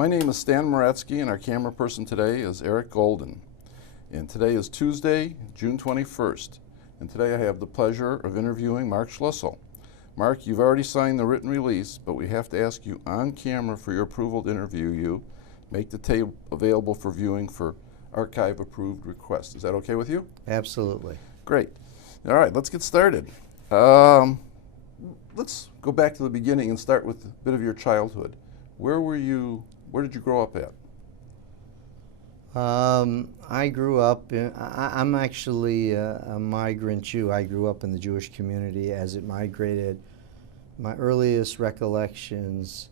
My name is Stan Moretsky, and our camera person today is Eric Golden. And today is Tuesday, June 21st. And today I have the pleasure of interviewing Mark Schlussel. Mark, you've already signed the written release, but we have to ask you on camera for your approval to interview you. Make the tape available for viewing for archive-approved requests. Is that okay with you? Absolutely. Great. All right, let's get started. Let's go back to the beginning and start with a bit of your childhood. Where did you grow up at? I grew up I'm actually a migrant Jew. I grew up in the Jewish community as it migrated. My earliest recollections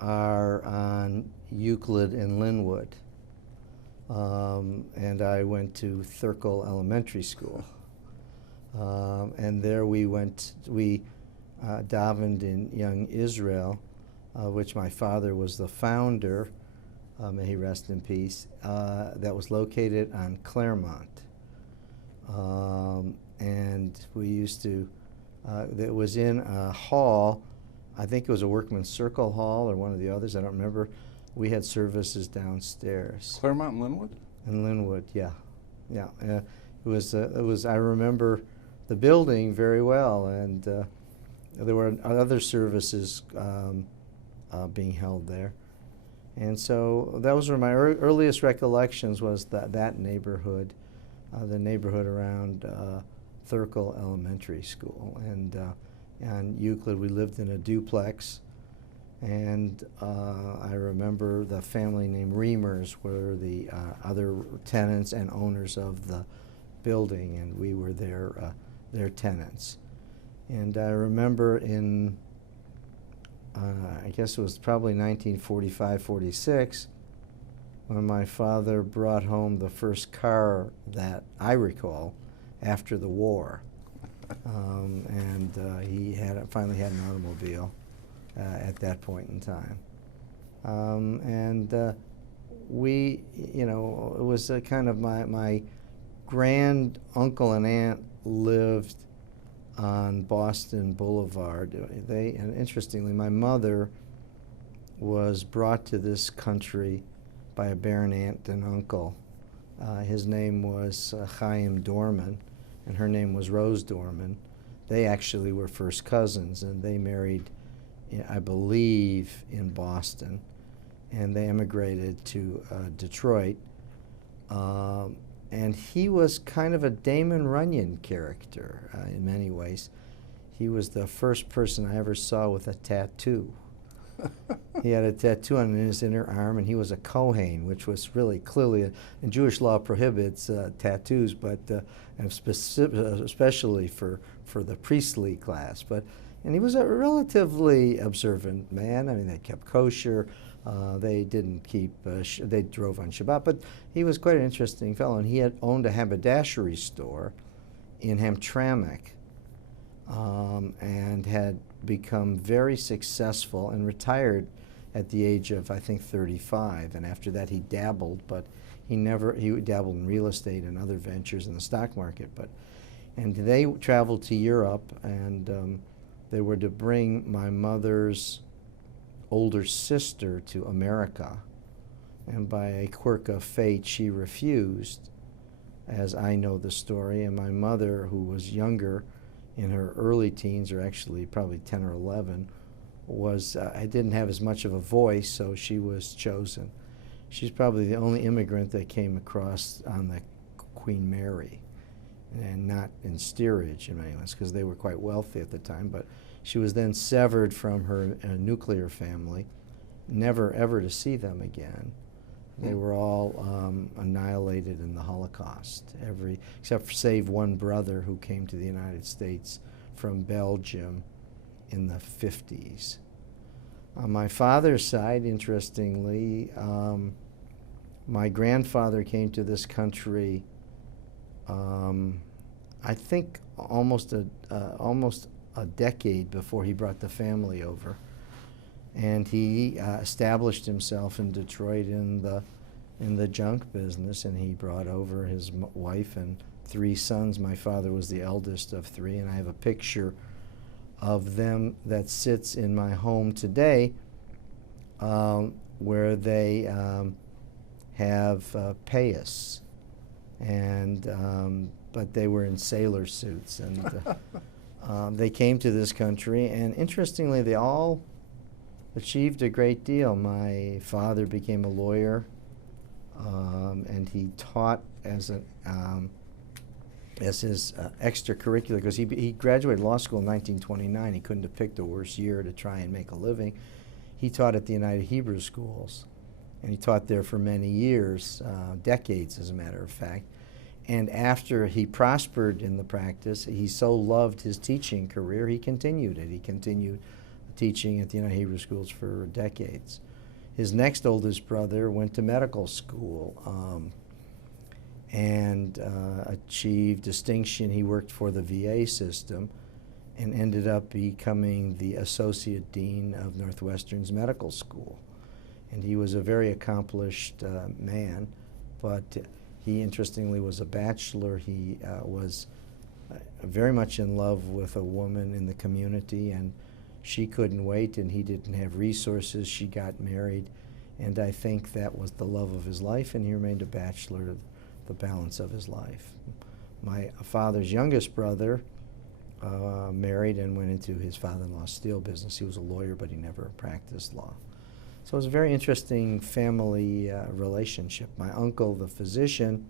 are on Euclid and Linwood. And I went to Thurkel Elementary School. And there we davened in Young Israel, which my father was the founder, may he rest in peace, that was located on Claremont. And we used to, it was in a hall, I think it was a Workman's Circle Hall or one of the others, I don't remember. We had services downstairs. Claremont and Linwood? In Linwood, yeah. Yeah. It was, I remember the building very well, and there were other services being held there. And so those were my earliest recollections, was that neighborhood, the neighborhood around Thurkel Elementary School. And on Euclid, we lived in a duplex. And I remember the family named Reimers were the other tenants and owners of the building, and we were their tenants. And I remember in, I guess it was probably 1945, 46, when my father brought home the first car that I recall after the war. And he finally had an automobile at that point in time. We, it was kind of my grand uncle and aunt lived on Boston Boulevard. And interestingly, my mother was brought to this country by a Baron aunt and uncle. His name was Chaim Dorman, and her name was Rose Dorman. They actually were first cousins, and they married, I believe, in Boston, and they emigrated to Detroit. And he was kind of a Damon Runyon character in many ways. He was the first person I ever saw with a tattoo. He had a tattoo on his inner arm, and he was a Kohen, which was really clearly, and Jewish law prohibits tattoos, but and especially for the priestly class. And he was a relatively observant man. I mean, they kept kosher. They didn't keep, they drove on Shabbat, but he was quite an interesting fellow, and he had owned a haberdashery store in Hamtramck, and had become very successful and retired at the age of, I think, 35, and after that he dabbled, but he dabbled in real estate and other ventures in the stock market, and they traveled to Europe, and they were to bring my mother's older sister to America, and by a quirk of fate she refused, as I know the story, and my mother, who was younger, in her early teens, or actually probably 10 or 11, I didn't have as much of a voice, so she was chosen. She's probably the only immigrant that came across on the Queen Mary, and not in steerage in many ways, because they were quite wealthy at the time, but she was then severed from her nuclear family, never ever to see them again. They were all annihilated in the Holocaust, except for save one brother who came to the United States from Belgium in the 50s. On my father's side, interestingly, my grandfather came to this country, I think almost a decade before he brought the family over, and he established himself in Detroit in the junk business, and he brought over his wife and 3 sons. My father was the eldest of 3, and I have a picture of them that sits in my home today. where they have payas, and but they were in sailor suits, and they came to this country, and interestingly, they all achieved a great deal. My father became a lawyer, and he taught as his extracurricular, because he graduated law school in 1929. He couldn't have picked a worse year to try and make a living. He taught at the United Hebrew Schools, and he taught there for many years, decades as a matter of fact. And after he prospered in the practice, he so loved his teaching career, he continued it. He continued teaching at the United Hebrew Schools for decades. His next oldest brother went to medical school and achieved distinction. He worked for the VA system and ended up becoming the Associate Dean of Northwestern's Medical School. And he was a very accomplished man, but he interestingly was a bachelor. He was very much in love with a woman in the community, and she couldn't wait, and he didn't have resources. She got married, and I think that was the love of his life, and he remained a bachelor the balance of his life. My father's youngest brother married and went into his father-in-law's steel business. He was a lawyer, but he never practiced law. So it was a very interesting family relationship. My uncle, the physician,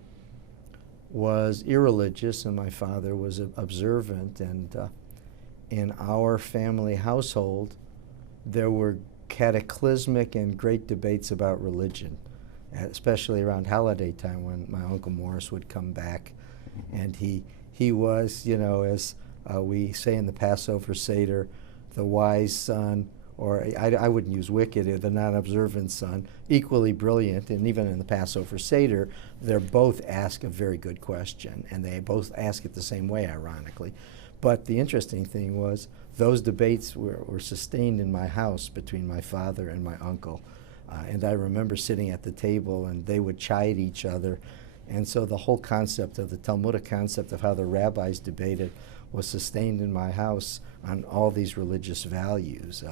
was irreligious, and my father was observant. And in our family household, there were cataclysmic and great debates about religion, especially around holiday time when my Uncle Morris would come back. And he was, you know, as we say in the Passover Seder, the wise son, or I wouldn't use wicked, the non-observant son, equally brilliant. And even in the Passover Seder, they're both ask a very good question, and they both ask it the same way, ironically. But the interesting thing was those debates were sustained in my house between my father and my uncle. And I remember sitting at the table, and they would chide each other. And so the whole concept of the Talmudic concept of how the rabbis debated was sustained in my house on all these religious values.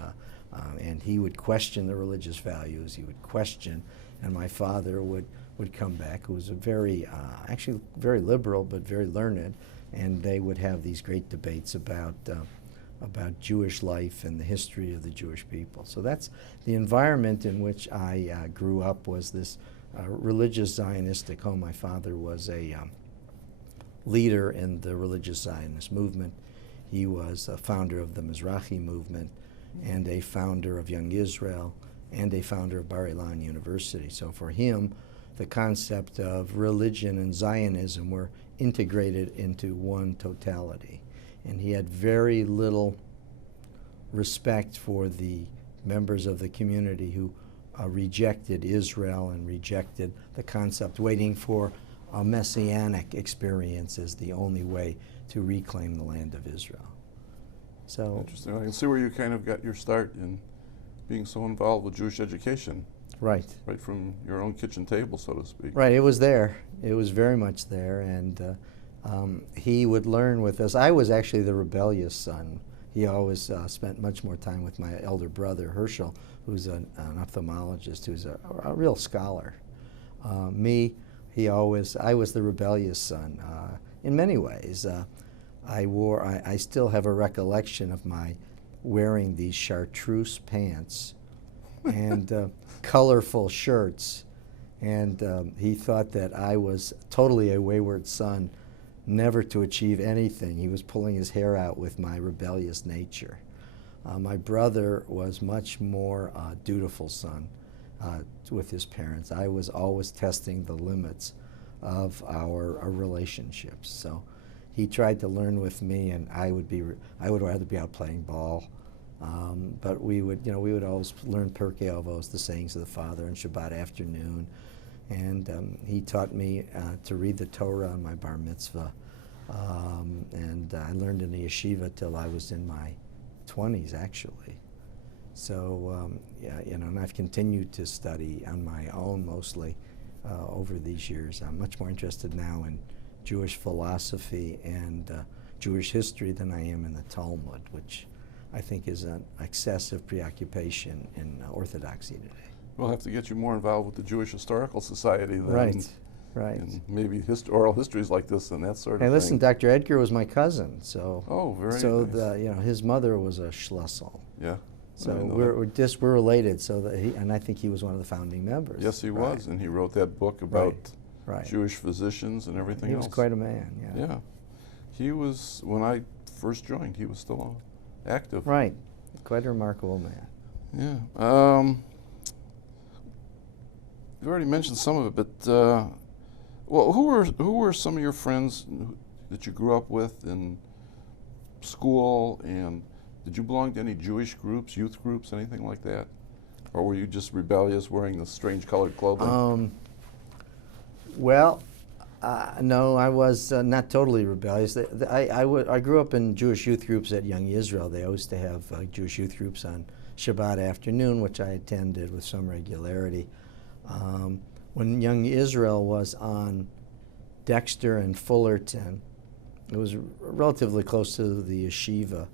And he would question the religious values. He would question, and my father would come back, who was a very, actually very liberal, but very learned, and they would have these great debates about Jewish life and the history of the Jewish people. So that's the environment in which I grew up, was this religious Zionistic home. My father was a leader in the religious Zionist movement. He was a founder of the Mizrahi movement, and a founder of Young Israel, and a founder of Bar Ilan University. So for him, the concept of religion and Zionism were integrated into one totality. And he had very little respect for the members of the community who rejected Israel and rejected the concept, waiting for a messianic experience as the only way to reclaim the land of Israel. So interesting. I can see where you kind of got your start in being so involved with Jewish education. Right. Right from your own kitchen table, so to speak. Right. It was there. It was very much there, and he would learn with us. I was actually the rebellious son. He always spent much more time with my elder brother, Herschel, who's an ophthalmologist, who's a real scholar. I was the rebellious son. In many ways, I still have a recollection of my wearing these chartreuse pants and colorful shirts, and he thought that I was totally a wayward son, never to achieve anything. He was pulling his hair out with my rebellious nature. My brother was much more dutiful son with his parents. I was always testing the limits of our relationships. So he tried to learn with me, and I would rather be out playing ball. But we would always learn Pirkei Avos, the sayings of the Father, on Shabbat afternoon. And he taught me to read the Torah on my bar mitzvah. And I learned in the yeshiva till I was in my 20s, actually. So, and I've continued to study on my own mostly over these years. I'm much more interested now in Jewish philosophy and Jewish history than I am in the Talmud, which I think is an excessive preoccupation in orthodoxy today. We'll have to get you more involved with the Jewish Historical Society then. Right, right. And maybe oral histories like this and that sort of Hey, thing. listen, Dr. Edgar was my cousin, so. Oh, very So nice. his mother was a Schlussel. Yeah. So I know we're related. So that and I think he was one of the founding members. Yes, he Right. was, and he wrote that book about Right. Jewish physicians and everything He else. was quite a man. Yeah. Yeah. He was, when I first joined, he was still active. Right. Quite a remarkable man. Yeah. You already mentioned some of it, but well, who were some of your friends that you grew up with in school, and did you belong to any Jewish groups, youth groups, anything like that, or were you just rebellious, wearing the strange colored clothing? Well, no, I was not totally rebellious. I grew up in Jewish youth groups at Young Israel. They used to have Jewish youth groups on Shabbat afternoon, which I attended with some regularity. When Young Israel was on Dexter and Fullerton, it was relatively close to the yeshiva.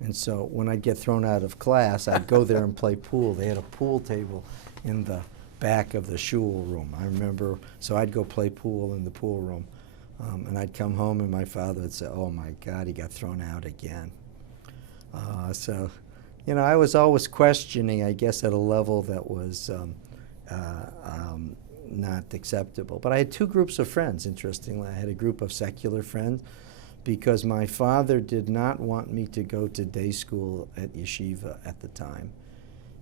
And so when I'd get thrown out of class, I'd go there and play pool. They had a pool table in the back of the shul room. I remember, so I'd go play pool in the pool room. And I'd come home and my father would say, "Oh my God, he got thrown out again." So, you know, I was always questioning, I guess, at a level that was not acceptable. But I had two groups of friends, interestingly. I had a group of secular friends because my father did not want me to go to day school at yeshiva at the time.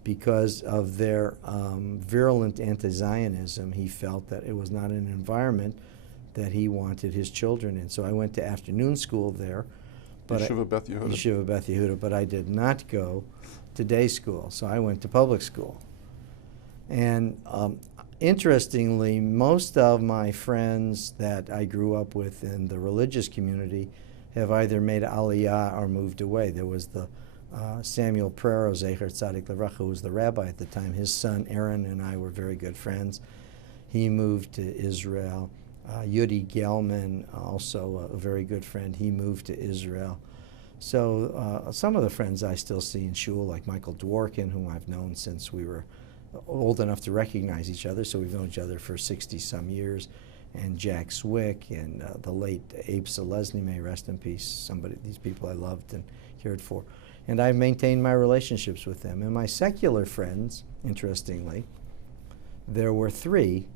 Because of their virulent anti-Zionism, he felt that it was not an environment that he wanted his children in. So I went to afternoon school there. Yeshiva Beth Yehuda. Yeshiva Beth Yehuda, but I did not go to day school. So I went to public school. And interestingly, most of my friends that I grew up with in the religious community have either made aliyah or moved away. There was the Samuel Prero, Zecher Tzadik Levracha, who was the rabbi at the time. His son Aaron and I were very good friends. He moved to Israel. Yudi Gelman, also a very good friend, he moved to Israel. So some of the friends I still see in shul, like Michael Dworkin, whom I've known since we were old enough to recognize each other, so we've known each other for 60-some years, and Jack Swick, and the late Abe Selesny, may rest in peace, these people I loved and cared for. And I've maintained my relationships with them. And my secular friends, interestingly, there were three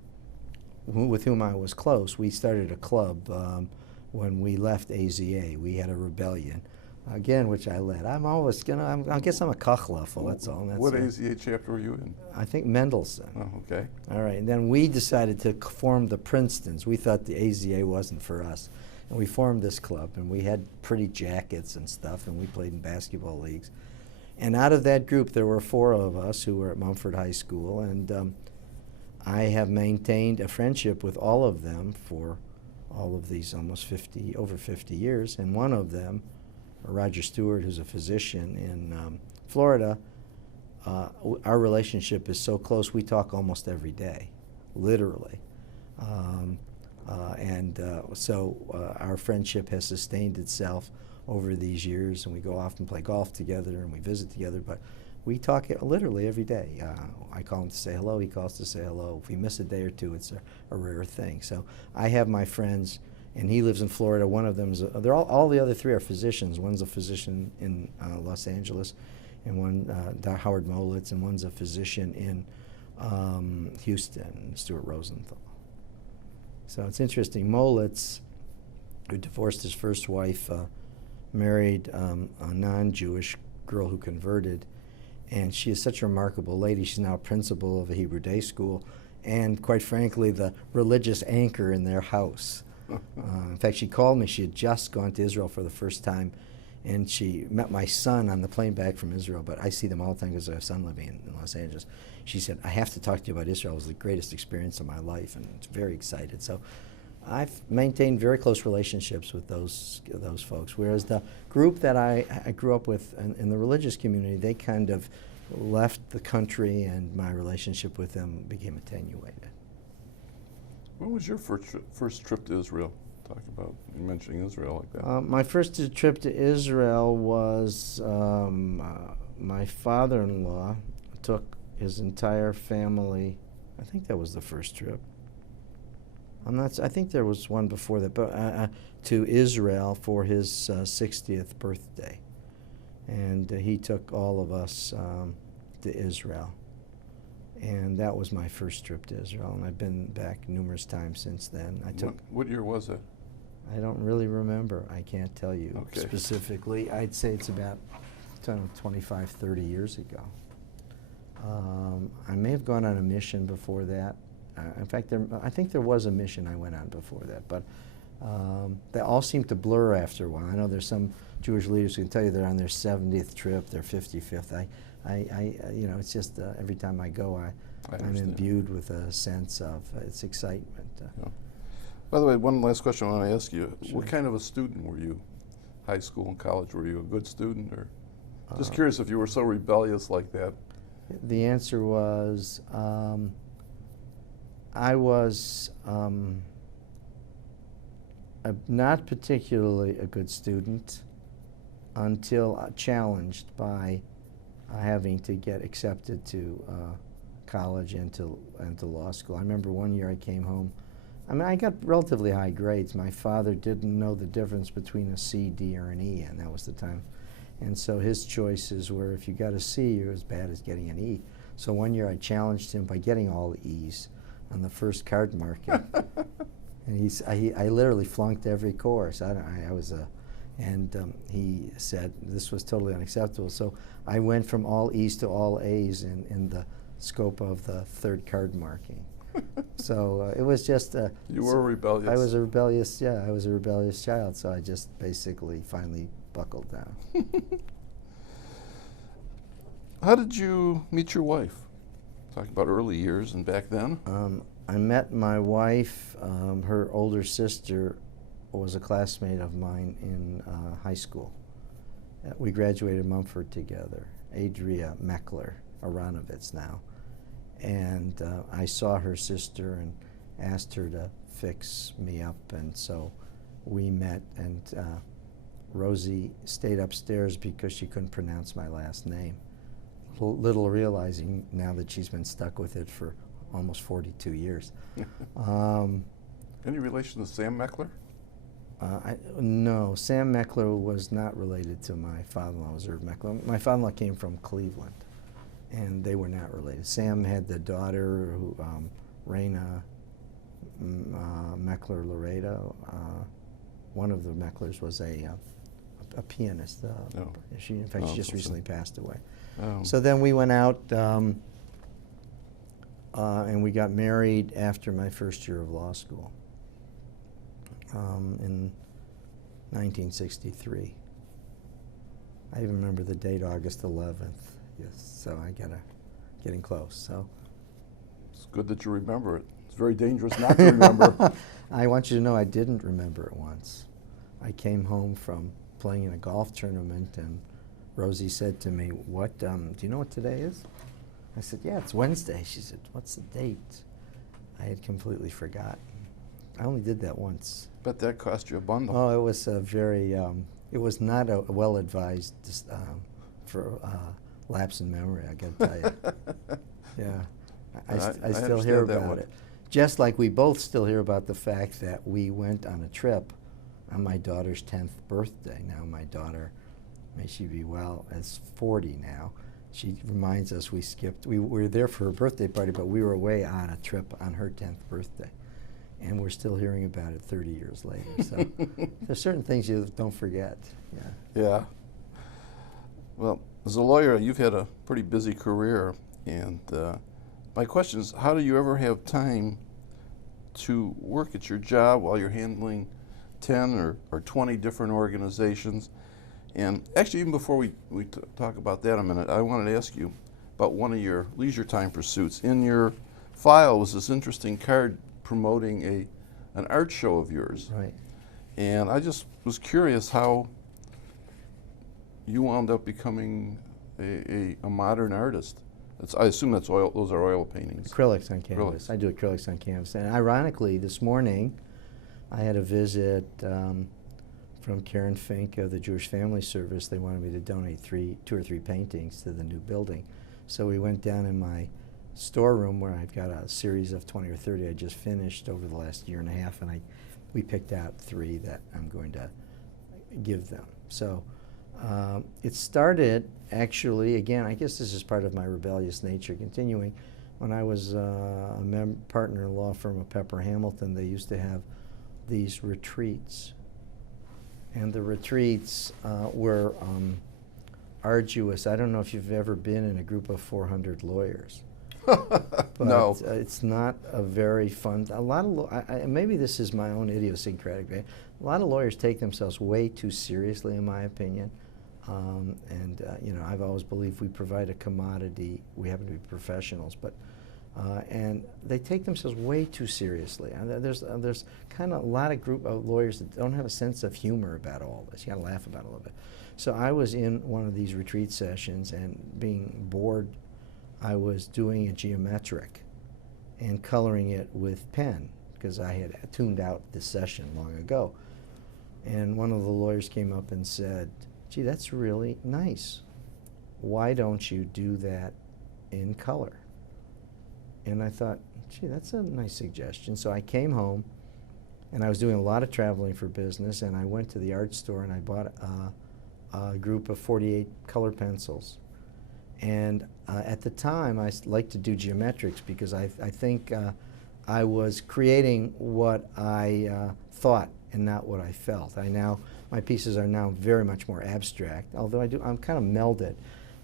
with whom I was close. We started a club when we left AZA. We had a rebellion, again, which I led. I'm always, I guess I'm a kachlafel, that's all. What AZA chapter were you in? I think Mendelssohn. Oh, okay. All right, and then we decided to form the Princetons. We thought the AZA wasn't for us. And we formed this club, and we had pretty jackets and stuff, and we played in basketball leagues. And out of that group, there were 4 of us who were at Mumford High School, and I have maintained a friendship with all of them for all of these over 50 years. And one of them, Roger Stewart, who's a physician in Florida, our relationship is so close, we talk almost every day, literally. So our friendship has sustained itself over these years, and we go off and play golf together, and we visit together, but we talk literally every day. I call him to say hello, he calls to say hello. If we miss a day or two, it's a rare thing. So I have my friends, and he lives in Florida. One of them is, all the other 3 are physicians. One's a physician in Los Angeles, and one, Howard Molitz, and one's a physician in Houston, Stuart Rosenthal. So it's interesting. Molitz, who divorced his first wife, married a non-Jewish girl who converted, and she is such a remarkable lady. She's now principal of a Hebrew day school, and quite frankly, the religious anchor in their house. In fact, she called me. She had just gone to Israel for the first time, and she met my son on the plane back from Israel, but I see them all the time because I have a son living in Los Angeles. She said, "I have to talk to you about Israel. It was the greatest experience of my life," and it's very excited. So I've maintained very close relationships with those folks, whereas the group that I grew up with in the religious community, they kind of left the country, and my relationship with them became attenuated. When was your first trip to Israel? Talk about you mentioning Israel like that. My first trip to Israel was my father-in-law took his entire family. I think that was the first trip. I think there was one before that, but to Israel for his 60th birthday, and he took all of us to Israel, and that was my first trip to Israel, and I've been back numerous times since then. What year was it? I don't really remember. I can't tell you Okay. specifically. I'd say it's about 25, 30 years ago. I may have gone on a mission before that. In fact, I think there was a mission I went on before that, but they all seem to blur after a while. I know there's some Jewish leaders who can tell you they're on their 70th trip, their 55th. You know, it's just every time I go, I'm imbued with a sense of its excitement. Yeah. By the way, one last question I want to ask you. Sure. What kind of a student were you? High school and college, were you a good student? Or just curious if you were so rebellious like that. The answer was I was not particularly a good student until challenged by having to get accepted to college and to law school. I remember one year I came home. I mean, I got relatively high grades. My father didn't know the difference between a C, D, or an E, and that was the time. And so his choices were, if you got a C, you're as bad as getting an E. So one year I challenged him by getting all E's on the first card marking. And I literally flunked every course. He said this was totally unacceptable. So I went from all E's to all A's in the scope of the third card marking. So it was just you were rebellious. I was a rebellious child. So I just basically finally buckled down. How did you meet your wife? Talking about early years and back then. I met my wife. Her older sister was a classmate of mine in high school. We graduated Mumford together. Adria Meckler, Aronovitz now. And I saw her sister and asked her to fix me up, and so we met, and Rosie stayed upstairs because she couldn't pronounce my last name, little realizing now that she's been stuck with it for almost 42 years. Any relation to Sam Meckler? No, Sam Meckler was not related to my father-in-law, was Irv Meckler. My father-in-law came from Cleveland, and they were not related. Sam had the daughter, who, Raina Meckler Laredo. One of the Mecklers was a pianist. She, in fact, she just recently passed away. So then we went out and we got married after my first year of law school in 1963. I even remember the date, August 11th. Yes, so getting close. So it's good that you remember it. It's very dangerous not to remember. I want you to know I didn't remember it once. I came home from playing in a golf tournament, and Rosie said to me, "What? Do you know what today is?" I said, "Yeah, it's Wednesday." She said, "What's the date?" I had completely forgotten. I only did that once. Bet that cost you a bundle. Oh, it was a very. It was not a well-advised for lapse in memory, I got to tell you. Yeah, I still hear about it. Just like we both still hear about the fact that we went on a trip on my daughter's 10th birthday. Now my daughter, may she be well, is 40 now. She reminds us we were there for her birthday party, but we were away on a trip on her 10th birthday. And we're still hearing about it 30 years later. So there's certain things you don't forget. Yeah. Yeah. Well, as a lawyer, you've had a pretty busy career, and my question is, how do you ever have time to work at your job while you're handling 10 or 20 different organizations? And actually, even before we talk about that a minute, I wanted to ask you about one of your leisure time pursuits. In your file was this interesting card promoting an art show of yours. Right. And I just was curious how you wound up becoming a modern artist. I assume that's oil. Those are oil paintings. Acrylics on canvas. Acrylics. I do acrylics on canvas. And ironically, this morning, I had a visit from Karen Fink of the Jewish Family Service. They wanted me to donate 2 or 3 paintings to the new building. So we went down in my storeroom where I've got a series of 20 or 30 I just finished over the last year and a half, and we picked out 3 that I'm going to give them. So it started, actually, again, I guess this is part of my rebellious nature continuing. When I was a partner in law firm of Pepper Hamilton, they used to have these retreats. And the retreats were arduous. I don't know if you've ever been in a group of 400 lawyers. But no. It's not a very fun. A lot of maybe this is my own idiosyncratic. A lot of lawyers take themselves way too seriously, in my opinion. You know, I've always believed we provide a commodity. We happen to be professionals, but and they take themselves way too seriously. And there's kind of a lot of group of lawyers that don't have a sense of humor about all this. You got to laugh about it a little bit. So I was in one of these retreat sessions, and being bored, I was doing a geometric and coloring it with pen because I had tuned out this session long ago. And one of the lawyers came up and said, "Gee, that's really nice. Why don't you do that in color?" And I thought, gee, that's a nice suggestion. So I came home, and I was doing a lot of traveling for business, and I went to the art store and I bought a group of 48 color pencils. And at the time, I liked to do geometrics because I think I was creating what I thought and not what I felt. My pieces are now very much more abstract, although I'm kind of melded,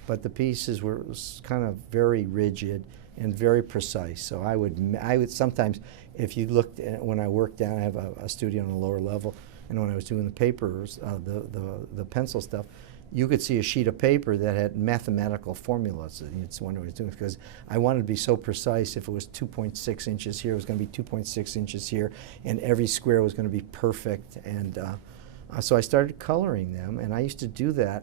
but the pieces were kind of very rigid and very precise. So I would sometimes, if you looked at when I worked down, I have a studio on a lower level, and when I was doing the papers, the pencil stuff, you could see a sheet of paper that had mathematical formulas. And you'd wonder what it's doing, because I wanted to be so precise. If it was 2.6 inches here, it was going to be 2.6 inches here, and every square was going to be perfect. And so I started coloring them, and I used to do that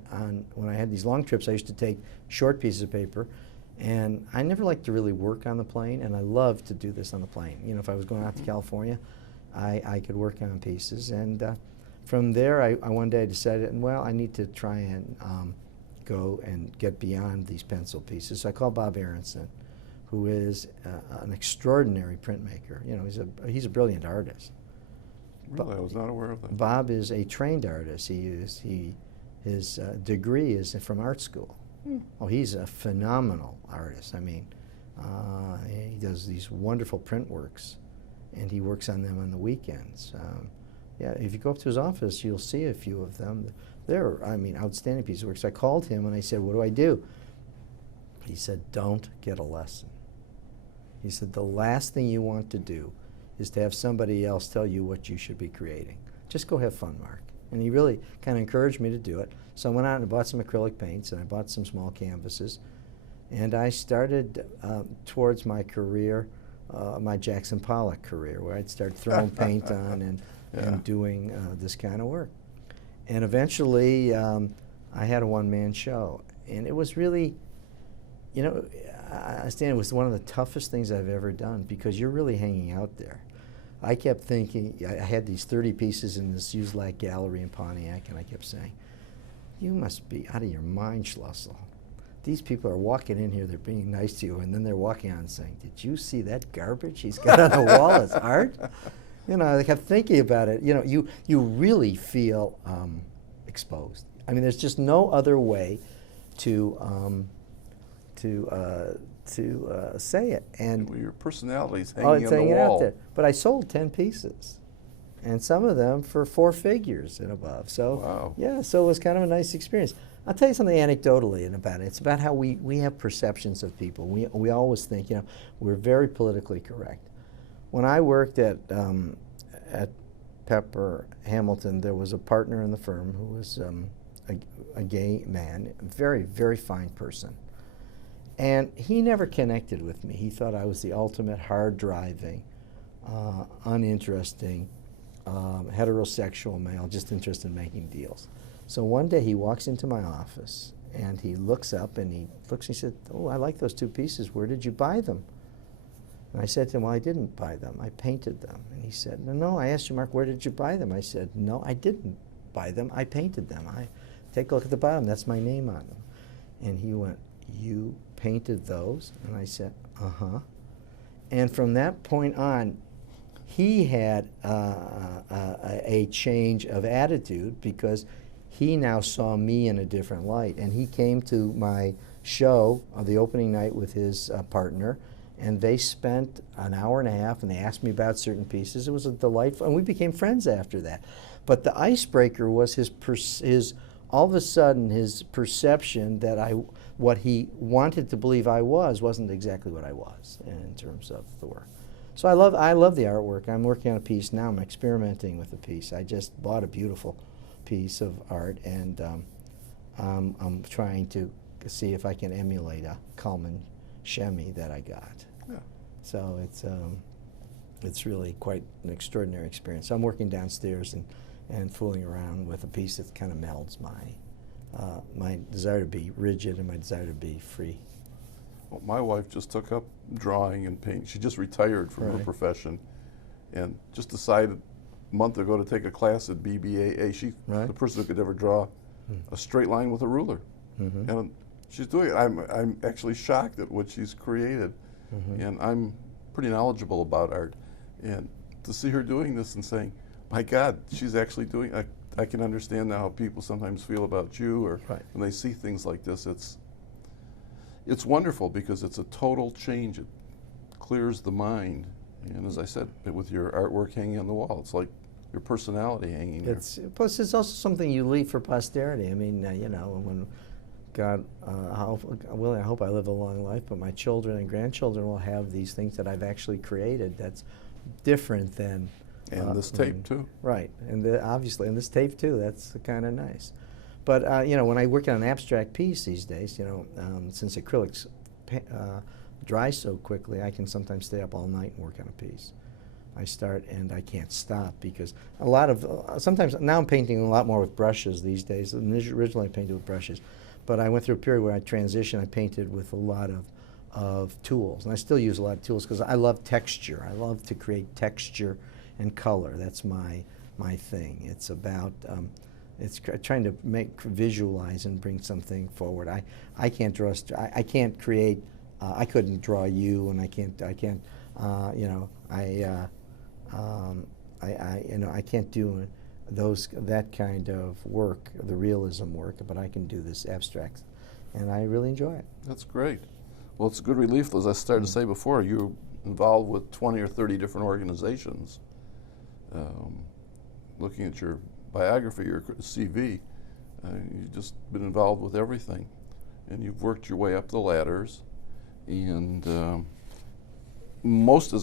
when I had these long trips. I used to take short pieces of paper, and I never liked to really work on the plane, and I loved to do this on the plane. You know, if I was going out to California, I could work on pieces. And from there, I one day decided, well, I need to try and go and get beyond these pencil pieces. So I called Bob Aronson, who is an extraordinary printmaker. You know, he's a brilliant artist. Really, I was not aware of that. Bob is a trained artist. His degree is from art school. Oh, he's a phenomenal artist. I mean, he does these wonderful print works, and he works on them on the weekends. Yeah, if you go up to his office, you'll see a few of them. They're, I mean, outstanding pieces of work. So I called him and I said, "What do I do?" He said, "Don't get a lesson." He said, "The last thing you want to do is to have somebody else tell you what you should be creating. Just go have fun, Mark." And he really kind of encouraged me to do it. So I went out and bought some acrylic paints, and I bought some small canvases. And I started towards my career, my Jackson Pollock career, where I'd start throwing paint on and doing this kind of work. And eventually, I had a one-man show. And it was really, you know, I understand it was one of the toughest things I've ever done, because you're really hanging out there. I kept thinking, I had these 30 pieces in this Uslack gallery in Pontiac, and I kept saying, "You must be out of your mind, Schlussel. These people are walking in here, they're being nice to you, and then they're walking out and saying, 'Did you see that garbage he's got on the wall as art?'" You know, I kept thinking about it. You know, you really feel exposed. I mean, there's just no other way to say it. And Well, your personality's oh, hanging it's on hanging the wall. out there. But I sold 10 pieces, and some of them for 4 figures and above. So Wow. yeah, so it was kind of a nice experience. I'll tell you something anecdotally about it. It's about how we have perceptions of people. We always think, you know, we're very politically correct. When I worked at Pepper Hamilton, there was a partner in the firm who was a gay man, a very, very fine person. And he never connected with me. He thought I was the ultimate hard-driving, uninteresting, heterosexual male, just interested in making deals. So one day he walks into my office, and he looks up, and he said, "Oh, I like those 2 pieces. Where did you buy them?" And I said to him, well, I didn't buy them. I painted them. And he said, no. I asked you, Mark, where did you buy them? I said, no, I didn't buy them. I painted them. Take a look at the bottom. That's my name on them. And he went, you painted those? And I said, uh-huh. And from that point on, he had a change of attitude because he now saw me in a different light. And he came to my show on the opening night with his partner, and they spent an hour and a half, and they asked me about certain pieces. It was a delightful, and we became friends after that. But the icebreaker was his all of a sudden, his perception that what he wanted to believe I wasn't exactly what I was in terms of the work. So I love the artwork. I'm working on a piece now. I'm experimenting with a piece. I just bought a beautiful piece of art, and I'm trying to see if I can emulate a Kalman Shemi that I got. Yeah. So it's really quite an extraordinary experience. So I'm working downstairs and fooling around with a piece that kind of melds my desire to be rigid and my desire to be free. Well, my wife just took up drawing and painting. She just retired from her profession and just decided a month ago to take a class at BBAA. She's the person who could ever draw a straight line with a ruler. And she's doing it. I'm actually shocked at what she's created. And I'm pretty knowledgeable about art. And to see her doing this and saying, my God, she's actually doing it. I can understand now how people sometimes feel about you, or when they see things like this. It's wonderful because it's a total change. It clears the mind. And as I said, with your artwork hanging on the wall, it's like your personality hanging there. Plus, it's also something you leave for posterity. I mean, you know, when God, I hope I live a long life, but my children and grandchildren will have these things that I've actually created that's different than... And this tape, too. Right, and obviously, and this tape, too. That's kind of nice. But, you know, when I work on an abstract piece these days, you know, since acrylics dry so quickly, I can sometimes stay up all night and work on a piece. I start and I can't stop because a lot of, sometimes, now I'm painting a lot more with brushes these days. Originally I painted with brushes, but I went through a period where I transitioned, I painted with a lot of tools. And I still use a lot of tools because I love texture. I love to create texture and color. That's my thing. It's about trying to visualize and bring something forward. I can't draw. I can't create. I couldn't draw you, and I can't. You know. I can't do that kind of work, the realism work. But I can do this abstract, and I really enjoy it. That's great. Well, it's a good relief. As I started to say before, you're involved with 20 or 30 different organizations. Looking at your biography, your CV, you've just been involved with everything. And you've worked your way up the ladders. And as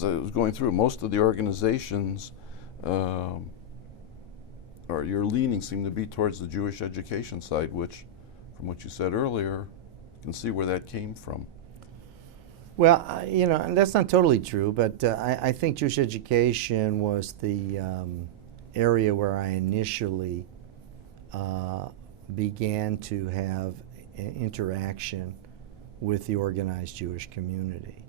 I was going through, most of the organizations, or your leaning seemed to be towards the Jewish education side, which, from what you said earlier, you can see where that came from. Well, you know, and that's not totally true, but I think Jewish education was the area where I initially began to have interaction with the organized Jewish community.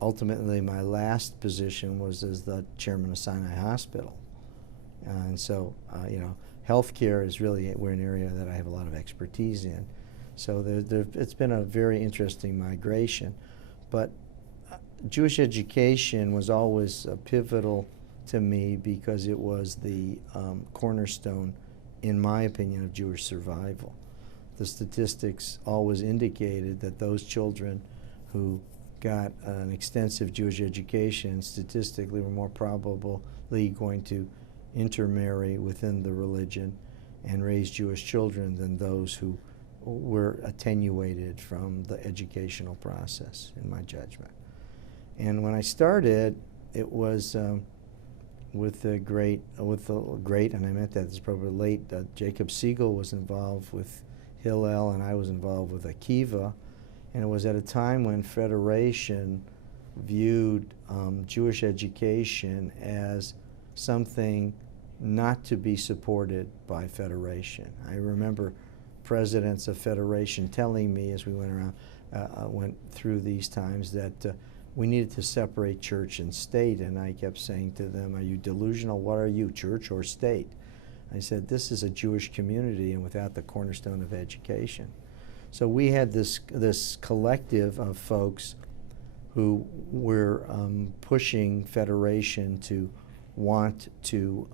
Ultimately, my last position was as the chairman of Sinai Hospital. And so, you know, healthcare is really an area that I have a lot of expertise in. So it's been a very interesting migration. But Jewish education was always pivotal to me because it was the cornerstone, in my opinion, of Jewish survival. The statistics always indicated that those children who got an extensive Jewish education statistically were more probably going to intermarry within the religion and raise Jewish children than those who were attenuated from the educational process, in my judgment. And when I started, it was with the great, and I meant that it's probably late, Jacob Siegel was involved with Hillel, and I was involved with Akiva, and it was at a time when Federation viewed Jewish education as something not to be supported by Federation. I remember presidents of Federation telling me as we went around, went through these times that we needed to separate church and state, and I kept saying to them, are you delusional? What are you, church or state? I said, this is a Jewish community, and without the cornerstone of education. So we had this collective of folks who were pushing Federation to want to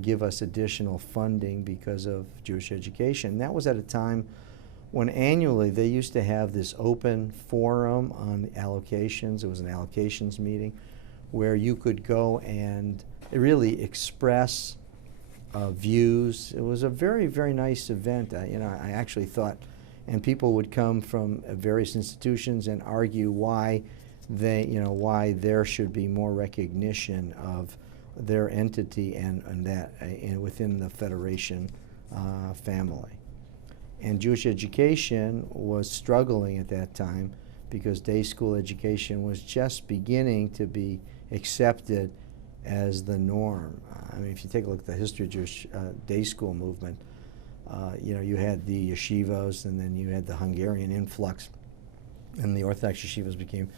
give us additional funding because of Jewish education. And that was at a time when annually they used to have this open forum on allocations. It was an allocations meeting where you could go and really express views. It was a very, very nice event. I actually thought, and people would come from various institutions and argue why why there should be more recognition of their entity and that within the Federation family. And Jewish education was struggling at that time because day school education was just beginning to be accepted as the norm. I mean, if you take a look at the history of Jewish day school movement, you had the yeshivos, and then you had the Hungarian influx, and the Orthodox yeshivos became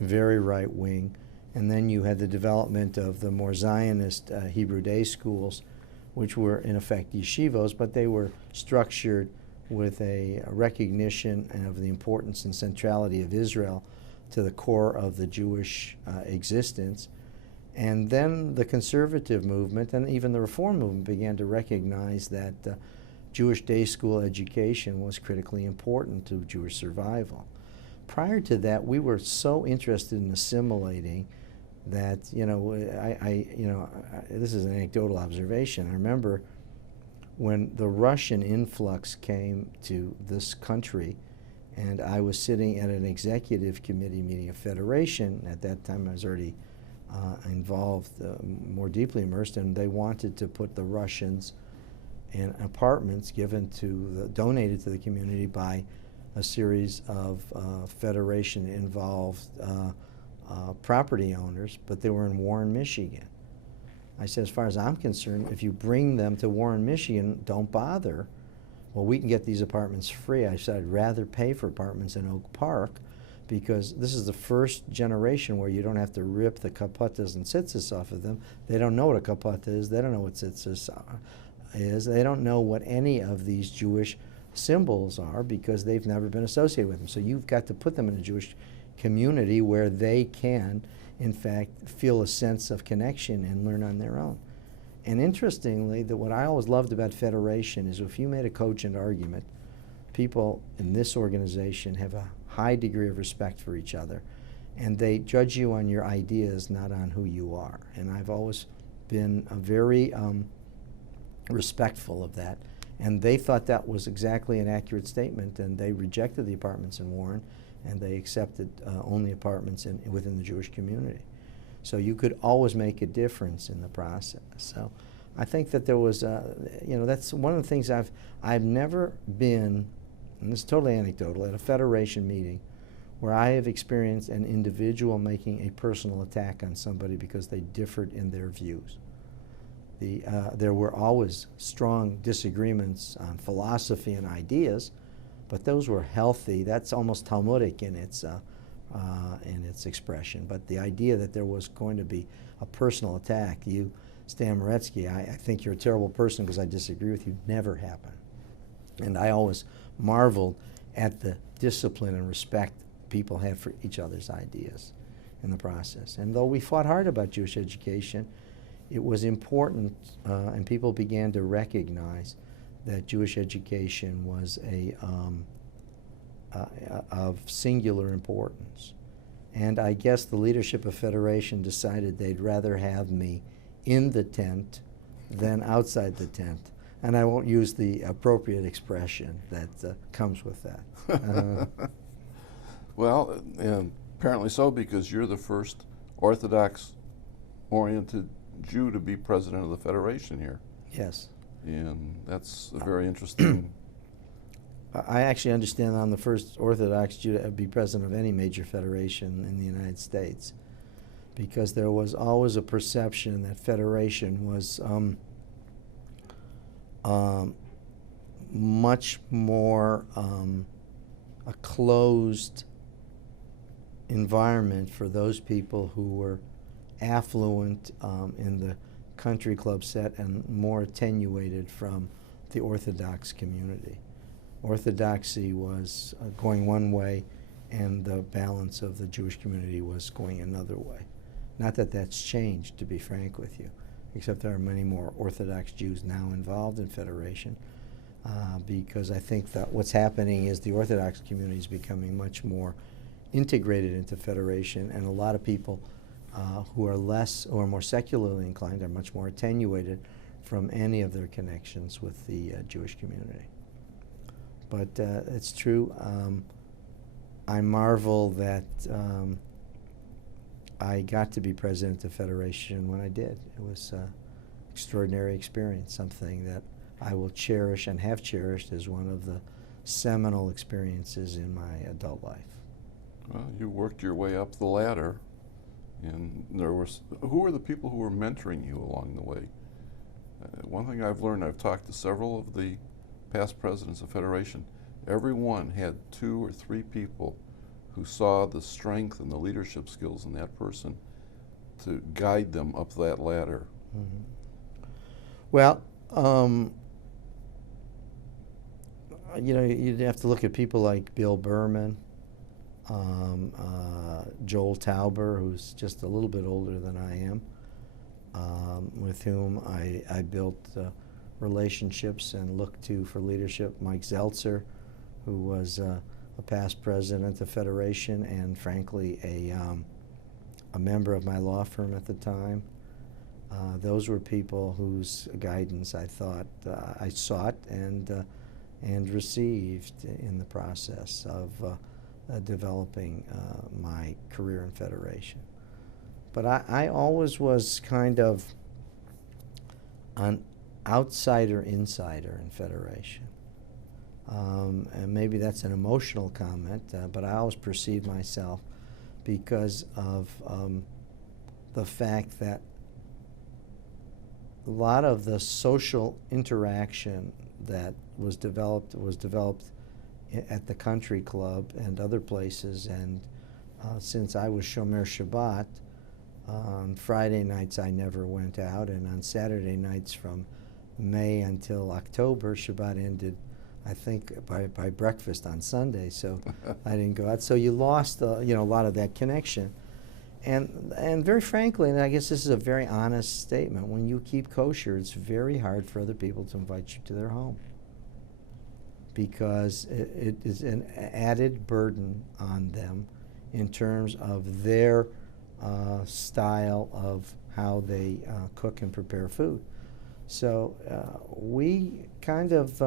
very right-wing. And then you had the development of the more Zionist Hebrew day schools, which were in effect yeshivos, but they were structured with a recognition of the importance and centrality of Israel to the core of the Jewish existence. And then the conservative movement and even the reform movement began to recognize that Jewish day school education was critically important to Jewish survival. Prior to that, we were so interested in assimilating that, this is an anecdotal observation. I remember when the Russian influx came to this country, and I was sitting at an executive committee meeting of Federation. At that time, I was already involved, more deeply immersed, and they wanted to put the Russians in apartments donated to the community by a series of Federation-involved property owners, but they were in Warren, Michigan. I said, as far as I'm concerned, if you bring them to Warren, Michigan, don't bother. Well, we can get these apartments free. I said, I'd rather pay for apartments in Oak Park, because this is the first generation where you don't have to rip the kapatas and tzitzis off of them. They don't know what a kapata is. They don't know what tzitzis is. They don't know what any of these Jewish symbols are because they've never been associated with them. So you've got to put them in a Jewish community where they can, in fact, feel a sense of connection and learn on their own. And interestingly, what I always loved about Federation is if you made a cogent argument, people in this organization have a high degree of respect for each other, and they judge you on your ideas, not on who you are. And I've always been very respectful of that. And they thought that was exactly an accurate statement, and they rejected the apartments in Warren, and they accepted only apartments within the Jewish community. So you could always make a difference in the process. So I think that there was, that's one of the things I've never been, and this is totally anecdotal, at a Federation meeting where I have experienced an individual making a personal attack on somebody because they differed in their views. There were always strong disagreements on philosophy and ideas, but those were healthy. That's almost Talmudic in its expression. But the idea that there was going to be a personal attack, you, Stan Moretsky, I think you're a terrible person because I disagree with you, never happened. And I always marveled at the discipline and respect people had for each other's ideas in the process. And though we fought hard about Jewish education, it was important, and people began to recognize that Jewish education was of singular importance. And I guess the leadership of Federation decided they'd rather have me in the tent than outside the tent. And I won't use the appropriate expression that comes with that. Well, apparently so, because you're the first Orthodox-oriented Jew to be president of the Federation here. Yes. And that's a very interesting... I actually understand I'm the first Orthodox Jew to be president of any major federation in the United States, because there was always a perception that Federation was much more a closed environment for those people who were affluent in the country club set and more attenuated from the Orthodox community. Orthodoxy was going one way, and the balance of the Jewish community was going another way. Not that that's changed, to be frank with you, except there are many more Orthodox Jews now involved in Federation, because I think that what's happening is the Orthodox community is becoming much more integrated into Federation, and a lot of people who are more secularly inclined are much more attenuated from any of their connections with the Jewish community. But it's true. I marvel that I got to be president of Federation when I did. It was an extraordinary experience, something that I will cherish and have cherished as one of the seminal experiences in my adult life. Well, you worked your way up the ladder, and who were the people who were mentoring you along the way? One thing I've learned, I've talked to several of the past presidents of Federation, everyone had 2 or 3 people who saw the strength and the leadership skills in that person to guide them up that ladder. Mm-hmm. Well, you know, you'd have to look at people like Bill Berman, Joel Tauber, who's just a little bit older than I am, with whom I built relationships and looked to for leadership. Mike Zeltzer, who was a past president of Federation and frankly a member of my law firm at the time. Those were people whose guidance I thought I sought and received in the process of developing my career in Federation. But I always was kind of an outsider-insider in Federation. And maybe that's an emotional comment, but I always perceived myself because of the fact that a lot of the social interaction that was developed at the country club and other places. And since I was Shomer Shabbat, on Friday nights I never went out, and on Saturday nights from May until October, Shabbat ended, I think, by breakfast on Sunday, so I didn't go out. So you lost you know, a lot of that connection. And very frankly, and I guess this is a very honest statement, when you keep kosher, it's very hard for other people to invite you to their home, because it is an added burden on them in terms of their style of how they cook and prepare food. So we kind of,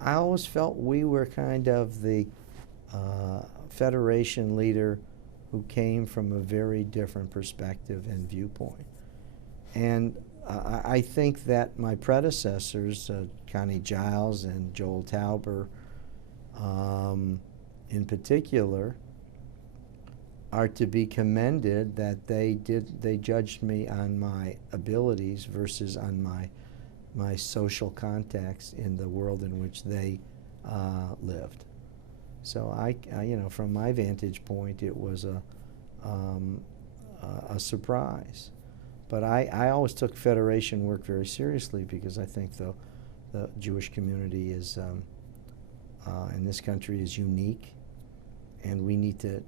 I always felt we were kind of the Federation leader who came from a very different perspective and viewpoint. And I think that my predecessors, Connie Giles and Joel Tauber in particular, are to be commended that they judged me on my abilities versus on my social contacts in the world in which they lived. So I, you know, from my vantage point, it was a surprise. But I always took Federation work very seriously, because I think the Jewish community is in this country is unique, and we need to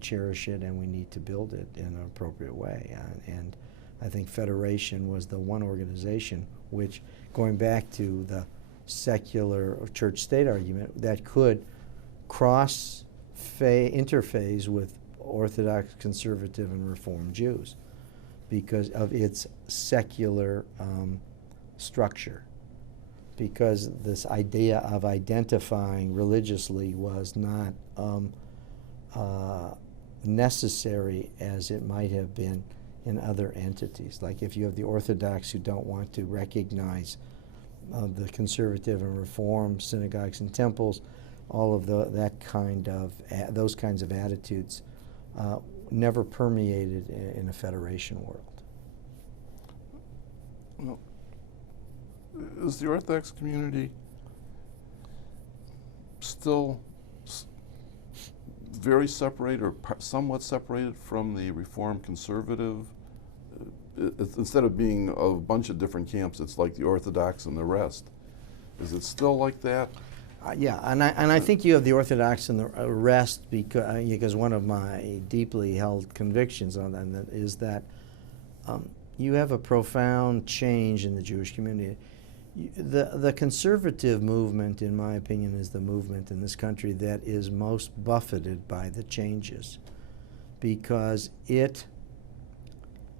cherish it, and we need to build it in an appropriate way. And I think Federation was the one organization which, going back to the secular church-state argument, that could interface with Orthodox, conservative, and Reform Jews because of its secular structure. Because this idea of identifying religiously was not necessary as it might have been in other entities. Like if you have the Orthodox who don't want to recognize the conservative and Reform synagogues and temples, all of those kinds of attitudes never permeated in a Federation world. Well, is the Orthodox community still very separated or somewhat separated from the Reform Conservative? Instead of being a bunch of different camps, it's like the Orthodox and the rest. Is it still like that? Yeah, and I think you have the Orthodox and the rest because one of my deeply held convictions on that is that you have a profound change in the Jewish community. The conservative movement, in my opinion, is the movement in this country that is most buffeted by the changes because it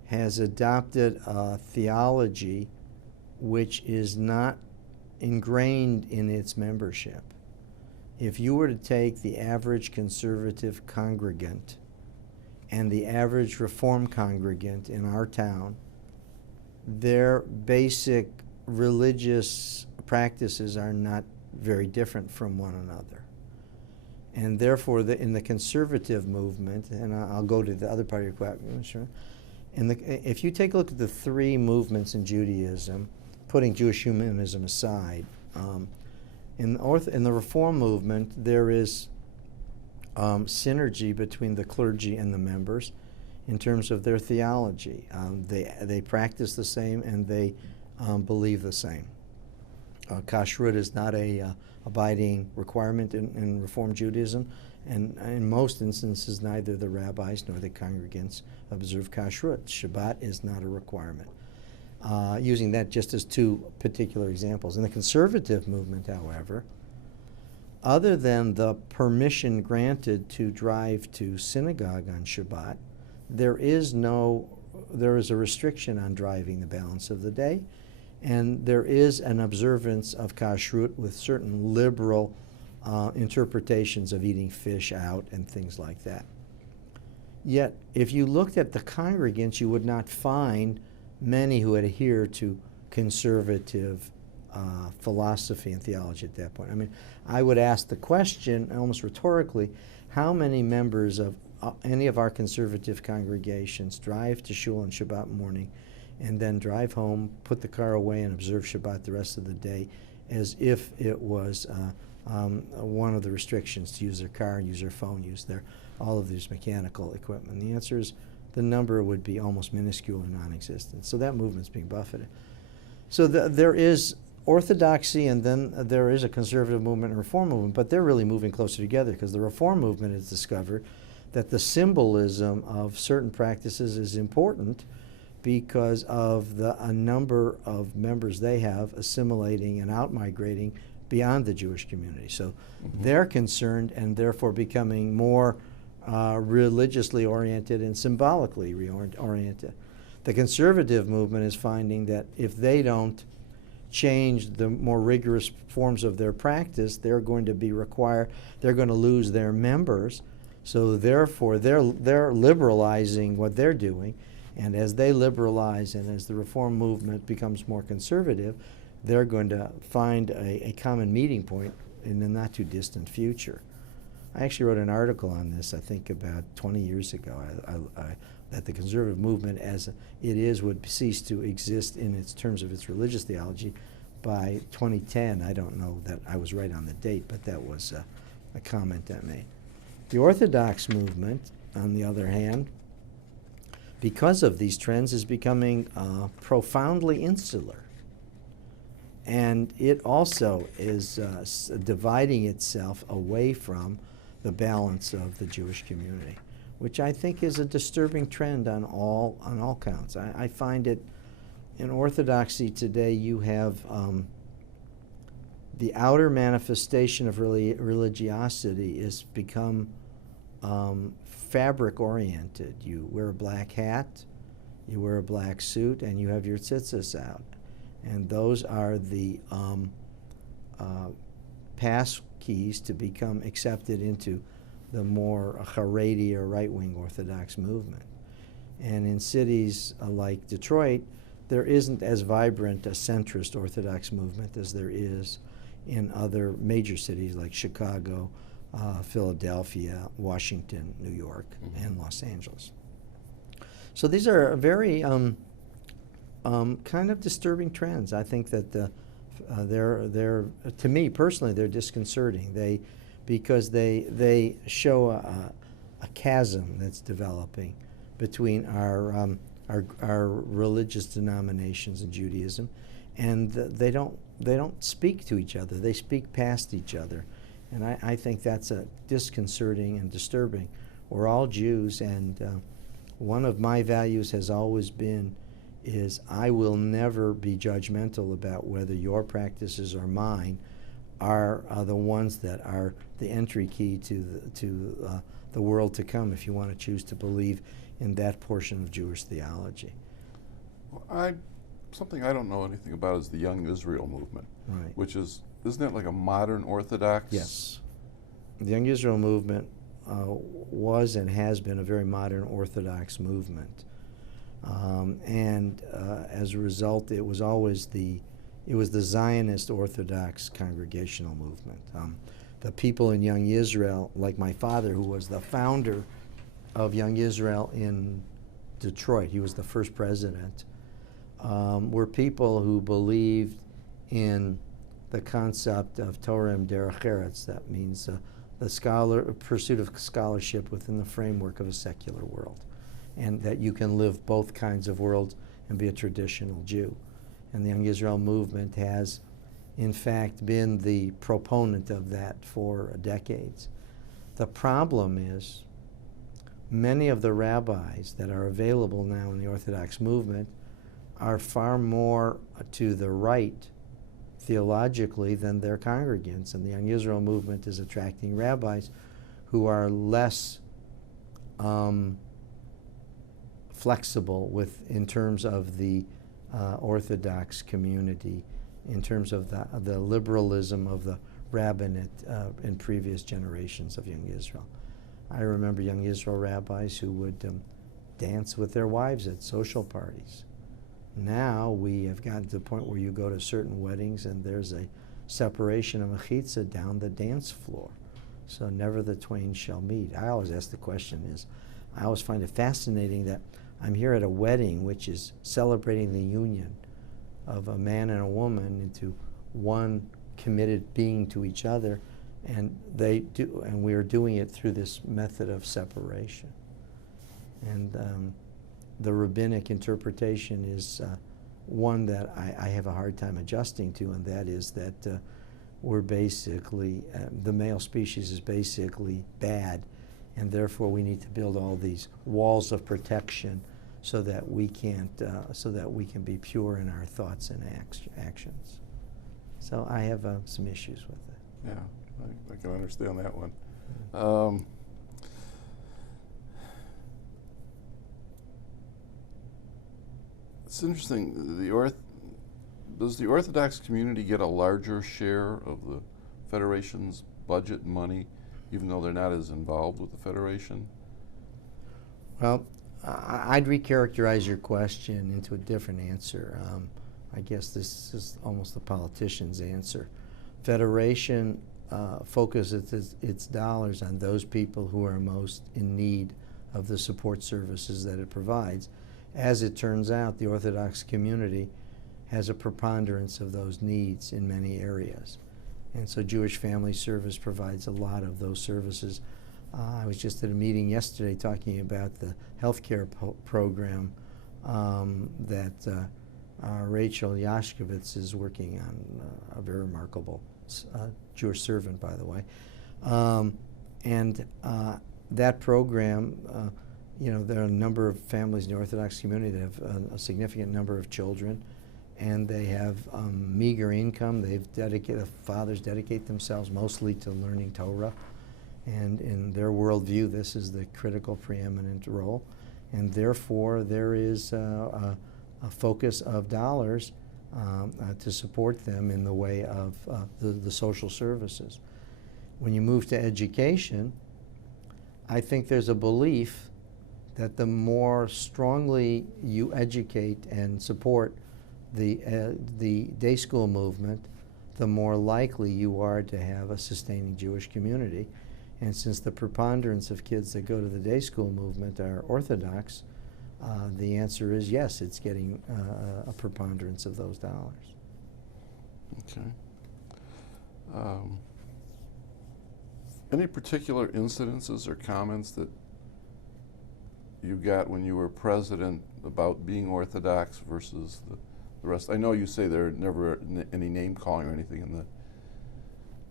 has adopted a theology which is not ingrained in its membership. If you were to take the average conservative congregant and the average Reform congregant in our town, their basic religious practices are not very different from one another. And therefore, in the conservative movement, and I'll go to the other part of your question, sure. If you take a look at the three movements in Judaism, putting Jewish humanism aside, in the Reform movement, there is synergy between the clergy and the members in terms of their theology. They practice the same and they believe the same. Kashrut is not a abiding requirement in Reform Judaism, and in most instances, neither the rabbis nor the congregants observe kashrut. Shabbat is not a requirement. Using that just as two particular examples. In the conservative movement, however, other than the permission granted to drive to synagogue on Shabbat, there is a restriction on driving the balance of the day, and there is an observance of kashrut with certain liberal interpretations of eating fish out and things like that. Yet, if you looked at the congregants, you would not find many who adhere to conservative philosophy and theology at that point. I mean, I would ask the question, almost rhetorically, how many members of any of our conservative congregations drive to shul on Shabbat morning and then drive home, put the car away, and observe Shabbat the rest of the day as if it was one of the restrictions to use their car, use their phone, use all of these mechanical equipment? The answer is the number would be almost minuscule or non-existent. So that movement's being buffeted. So there is orthodoxy, and then there is a conservative movement and reform movement, but they're really moving closer together because the reform movement has discovered that the symbolism of certain practices is important because of a number of members they have assimilating and out-migrating beyond the Jewish community. So they're concerned and therefore becoming more religiously oriented and symbolically oriented. The conservative movement is finding that if they don't change the more rigorous forms of their practice, they're going to lose their members. So therefore, they're liberalizing what they're doing, and as they liberalize and as the reform movement becomes more conservative, they're going to find a common meeting point in the not too distant future. I actually wrote an article on this, I think about 20 years ago, that the conservative movement as it is would cease to exist in its terms of its religious theology by 2010. I don't know that I was right on the date, but that was a comment I made. The Orthodox movement, on the other hand, because of these trends, is becoming profoundly insular. And it also is dividing itself away from the balance of the Jewish community, which I think is a disturbing trend on all counts. I find it in Orthodoxy today. You have the outer manifestation of religiosity is become fabric-oriented. You wear a black hat, you wear a black suit, and you have your tzitzis out. And those are the pass keys to become accepted into the more Haredi or right-wing Orthodox movement. And in cities like Detroit, there isn't as vibrant a centrist Orthodox movement as there is in other major cities like Chicago, Philadelphia, Washington, New York, and Los Angeles. So these are very kind of disturbing trends. I think that they're to me personally, they're disconcerting. They because they show a chasm that's developing between our religious denominations in Judaism, and they don't speak to each other. They speak past each other, and I think that's disconcerting and disturbing. We're all Jews, and one of my values has always been is I will never be judgmental about whether your practices or mine are the ones that are the entry key to the world to come, if you want to choose to believe in that portion of Jewish theology. Well, something I don't know anything about is the Young Israel movement, Right. which isn't it like a modern Orthodox? Yes. The Young Israel movement was and has been a very modern Orthodox movement. As a result, it was always the Zionist Orthodox congregational movement. The people in Young Israel, like my father, who was the founder of Young Israel in Detroit, he was the first president, were people who believed in the concept of Torah derech eretz. That means the pursuit of scholarship within the framework of a secular world, and that you can live both kinds of worlds and be a traditional Jew. And the Young Israel movement has, in fact, been the proponent of that for decades. The problem is many of the rabbis that are available now in the Orthodox movement are far more to the right theologically than their congregants, and the Young Israel movement is attracting rabbis who are less flexible in terms of the Orthodox community, in terms of the liberalism of the rabbinate in previous generations of Young Israel. I remember Young Israel rabbis who would dance with their wives at social parties. Now we have gotten to the point where you go to certain weddings and there's a separation of mechitza down the dance floor. So never the twain shall meet. I always ask the question I always find it fascinating that I'm here at a wedding which is celebrating the union of a man and a woman into one committed being to each other, and we are doing it through this method of separation. And the rabbinic interpretation is one that I have a hard time adjusting to, and that is that we're basically, the male species is basically bad, and therefore we need to build all these walls of protection so that we can be pure in our thoughts and actions. So I have some issues with it. Yeah, I can understand that one. It's interesting. Does the Orthodox community get a larger share of the Federation's budget and money, even though they're not as involved with the Federation? Well, I'd recharacterize your question into a different answer. I guess this is almost the politician's answer. Federation focuses its dollars on those people who are most in need of the support services that it provides. As it turns out, the Orthodox community has a preponderance of those needs in many areas. And so Jewish Family Service provides a lot of those services. I was just at a meeting yesterday talking about the healthcare program that Rachel Yashkovitz is working on, a very remarkable Jewish servant, by the way. That program, there are a number of families in the Orthodox community that have a significant number of children, and they have meager income. The fathers dedicate themselves mostly to learning Torah, and in their worldview, this is the critical, preeminent role, and therefore there is a focus of dollars to support them in the way of the social services. When you move to education, I think there's a belief that the more strongly you educate and support the day school movement, the more likely you are to have a sustaining Jewish community. And since the preponderance of kids that go to the day school movement are Orthodox, the answer is yes, it's getting a preponderance of those dollars. Okay. Any particular incidences or comments that you got when you were president about being Orthodox versus the rest? I know you say there never any name calling or anything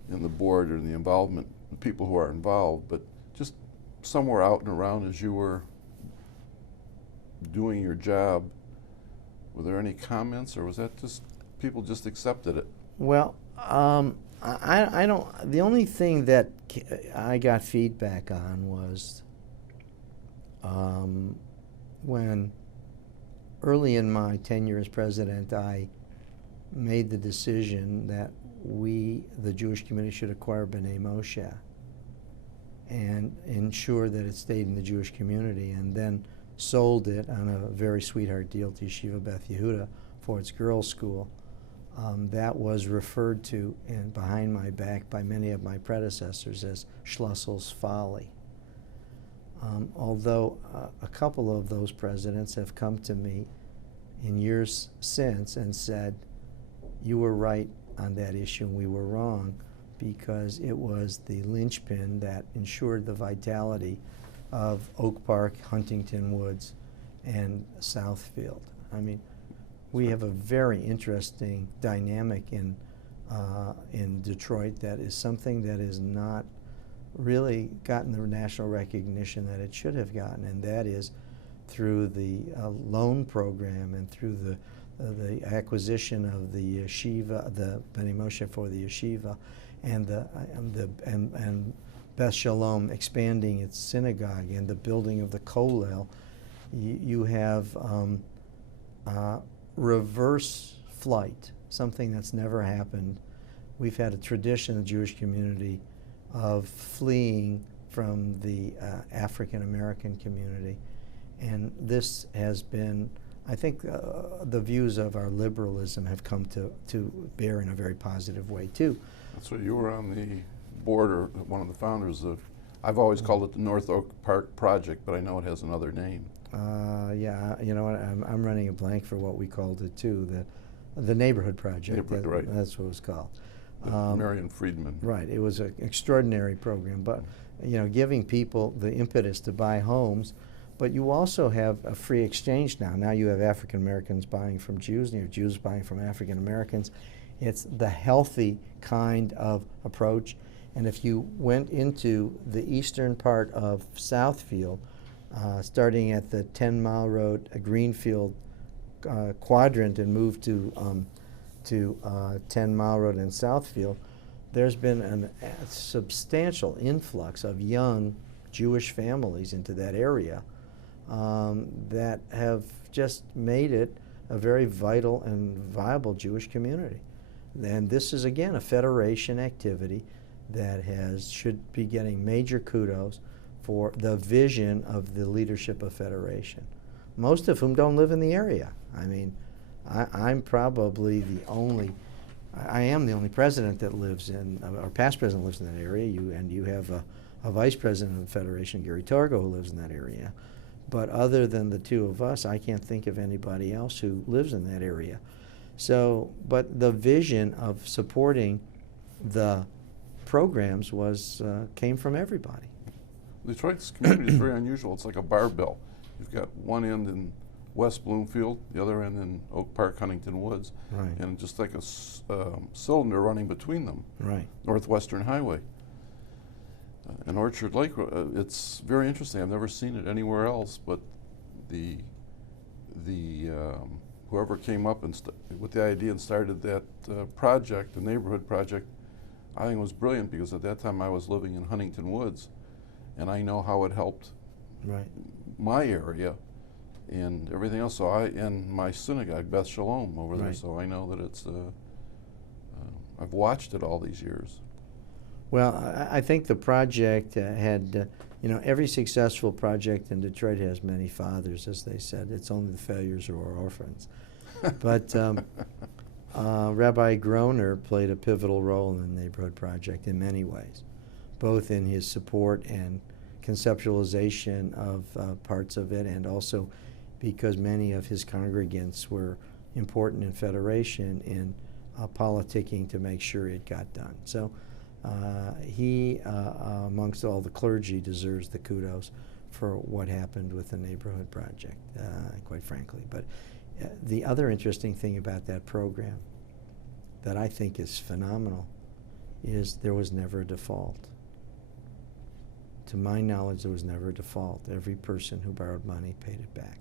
in the board or in the involvement, the people who are involved, but just somewhere out and around as you were doing your job, were there any comments, or was that just people just accepted it? Well, I don't. The only thing that I got feedback on was when early in my tenure as president, I made the decision that we, the Jewish community, should acquire B'nai Moshe and ensure that it stayed in the Jewish community, and then sold it on a very sweetheart deal to Yeshiva Beth Yehuda for its girls' school. That was referred to behind my back by many of my predecessors as Schlussel's folly. Although a couple of those presidents have come to me in years since and said, you were right on that issue and we were wrong, because it was the linchpin that ensured the vitality of Oak Park, Huntington Woods, and Southfield. I mean, we have a very interesting dynamic in Detroit that is something that is not really gotten the national recognition that it should have gotten, and that is through the loan program and through the acquisition of the yeshiva, the B'nai Moshe for the yeshiva, and Beth Shalom expanding its synagogue and the building of the kollel. You have reverse flight, something that's never happened. We've had a tradition in the Jewish community of fleeing from the African American community, and this has been, I think, the views of our liberalism have come to bear in a very positive way too. That's what you were on the board, or one of the founders of. I've always called it the North Oak Park Project, but I know it has another name. Yeah, you know what? I'm running a blank for what we called it too. The Neighborhood Project. Right. That's what it was called. Marion Friedman. Right. It was an extraordinary program, but you know, giving people the impetus to buy homes. But you also have a free exchange now. Now you have African Americans buying from Jews, and you have Jews buying from African Americans. It's the healthy kind of approach. And if you went into the eastern part of Southfield, starting at the 10-mile road, a Greenfield quadrant, and moved to 10-mile road in Southfield, there's been a substantial influx of young Jewish families into that area that have just made it a very vital and viable Jewish community. And this is, again, a federation activity that should be getting major kudos for the vision of the leadership of Federation, most of whom don't live in the area. I mean, I'm probably I am the only president that lives in, or past president lives in that area. You have a vice president of the Federation, Gary Torgo, who lives in that area. But other than the two of us, I can't think of anybody else who lives in that area. So, but the vision of supporting the programs came from everybody. Detroit's community is very unusual. It's like a barbell. You've got one end in West Bloomfield, the other end in Oak Park, Huntington Woods, Right. and just like a cylinder running between them. Right. Northwestern Highway. And Orchard Lake, it's very interesting. I've never seen it anywhere else, but the whoever came up with the idea and started that project, the neighborhood project, I think it was brilliant, because at that time I was living in Huntington Woods, and I know how it helped Right. my area and everything else. So and my synagogue, Beth Shalom, over there. Right. So I know that it's. I've watched it all these years. Well, I think the project had, you know, every successful project in Detroit has many fathers, as they said. It's only the failures who are orphans. But Rabbi Groner played a pivotal role in the neighborhood project in many ways, both in his support and conceptualization of parts of it, and also because many of his congregants were important in Federation in politicking to make sure it got done. So He, amongst all the clergy, deserves the kudos for what happened with the neighborhood project, quite frankly. But the other interesting thing about that program that I think is phenomenal is there was never a default. To my knowledge, there was never a default. Every person who borrowed money paid it back.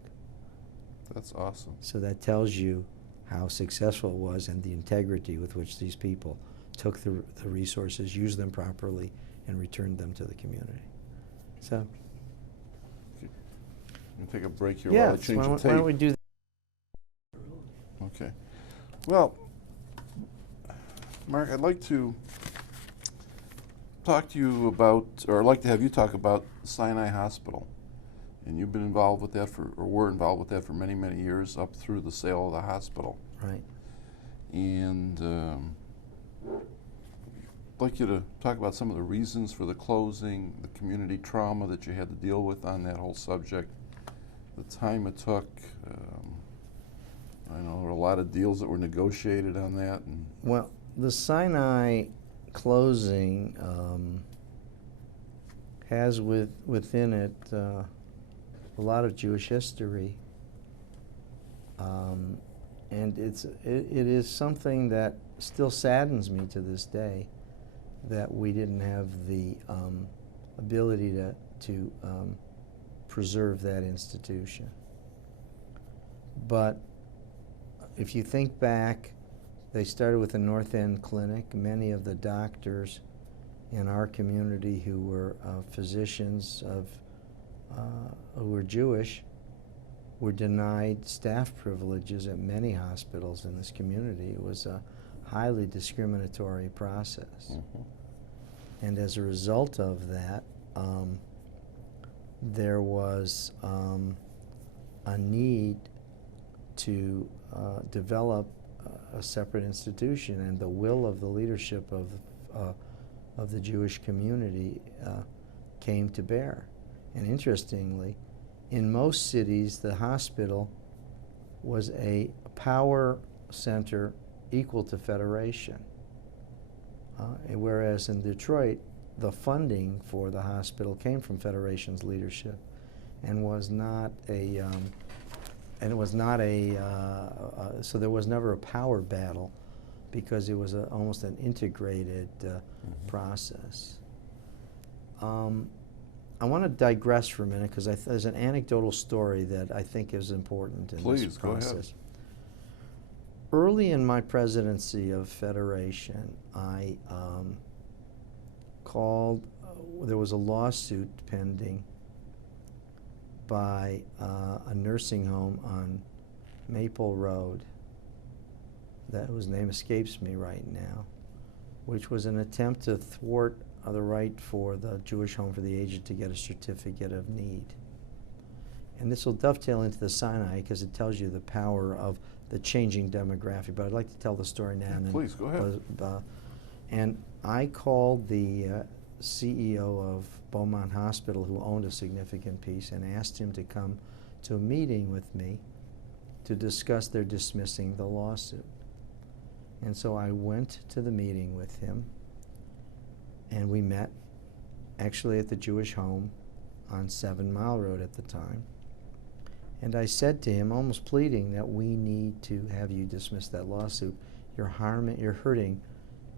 That's awesome. So that tells you how successful it was and the integrity with which these people took the resources, used them properly, and returned them to the community. So, You can take a break here yeah, while I change the tape. why don't we do that? Okay. Well, Mark, I'd like to talk to you about, or I'd like to have you talk about Sinai Hospital. And you've been involved with that or were involved with that for many, many years, up through the sale of the hospital. Right. And I'd like you to talk about some of the reasons for the closing, the community trauma that you had to deal with on that whole subject, the time it took. I know there were a lot of deals that were negotiated on that. And Well, the Sinai closing has within it a lot of Jewish history, and it is something that still saddens me to this day that we didn't have the ability to preserve that institution. But if you think back, they started with the North End Clinic. Many of the doctors in our community who were physicians who were Jewish were denied staff privileges at many hospitals in this community. It was a highly discriminatory process. Mhm. And as a result of that, there was a need to develop a separate institution, and the will of the leadership of the Jewish community came to bear. And interestingly, in most cities, the hospital was a power center equal to Federation, whereas in Detroit, the funding for the hospital came from Federation's leadership, and was not a so there was never a power battle, because it was almost an integrated process. I want to digress for a minute, because there's an anecdotal story that I think is important in this process. Please, go ahead. Early in my presidency of Federation, I called, there was a lawsuit pending by a nursing home on Maple Road, whose name escapes me right now, which was an attempt to thwart the right for the Jewish Home for the Aged to get a certificate of need. And this will dovetail into the Sinai, because it tells you the power of the changing demographic. But I'd like to tell the story now. And then please, go ahead. And I called the CEO of Beaumont Hospital, who owned a significant piece, and asked him to come to a meeting with me to discuss their dismissing the lawsuit. And so I went to the meeting with him, and we met actually at the Jewish Home on 7 Mile Road at the time. And I said to him, almost pleading, that we need to have you dismiss that lawsuit. You're hurting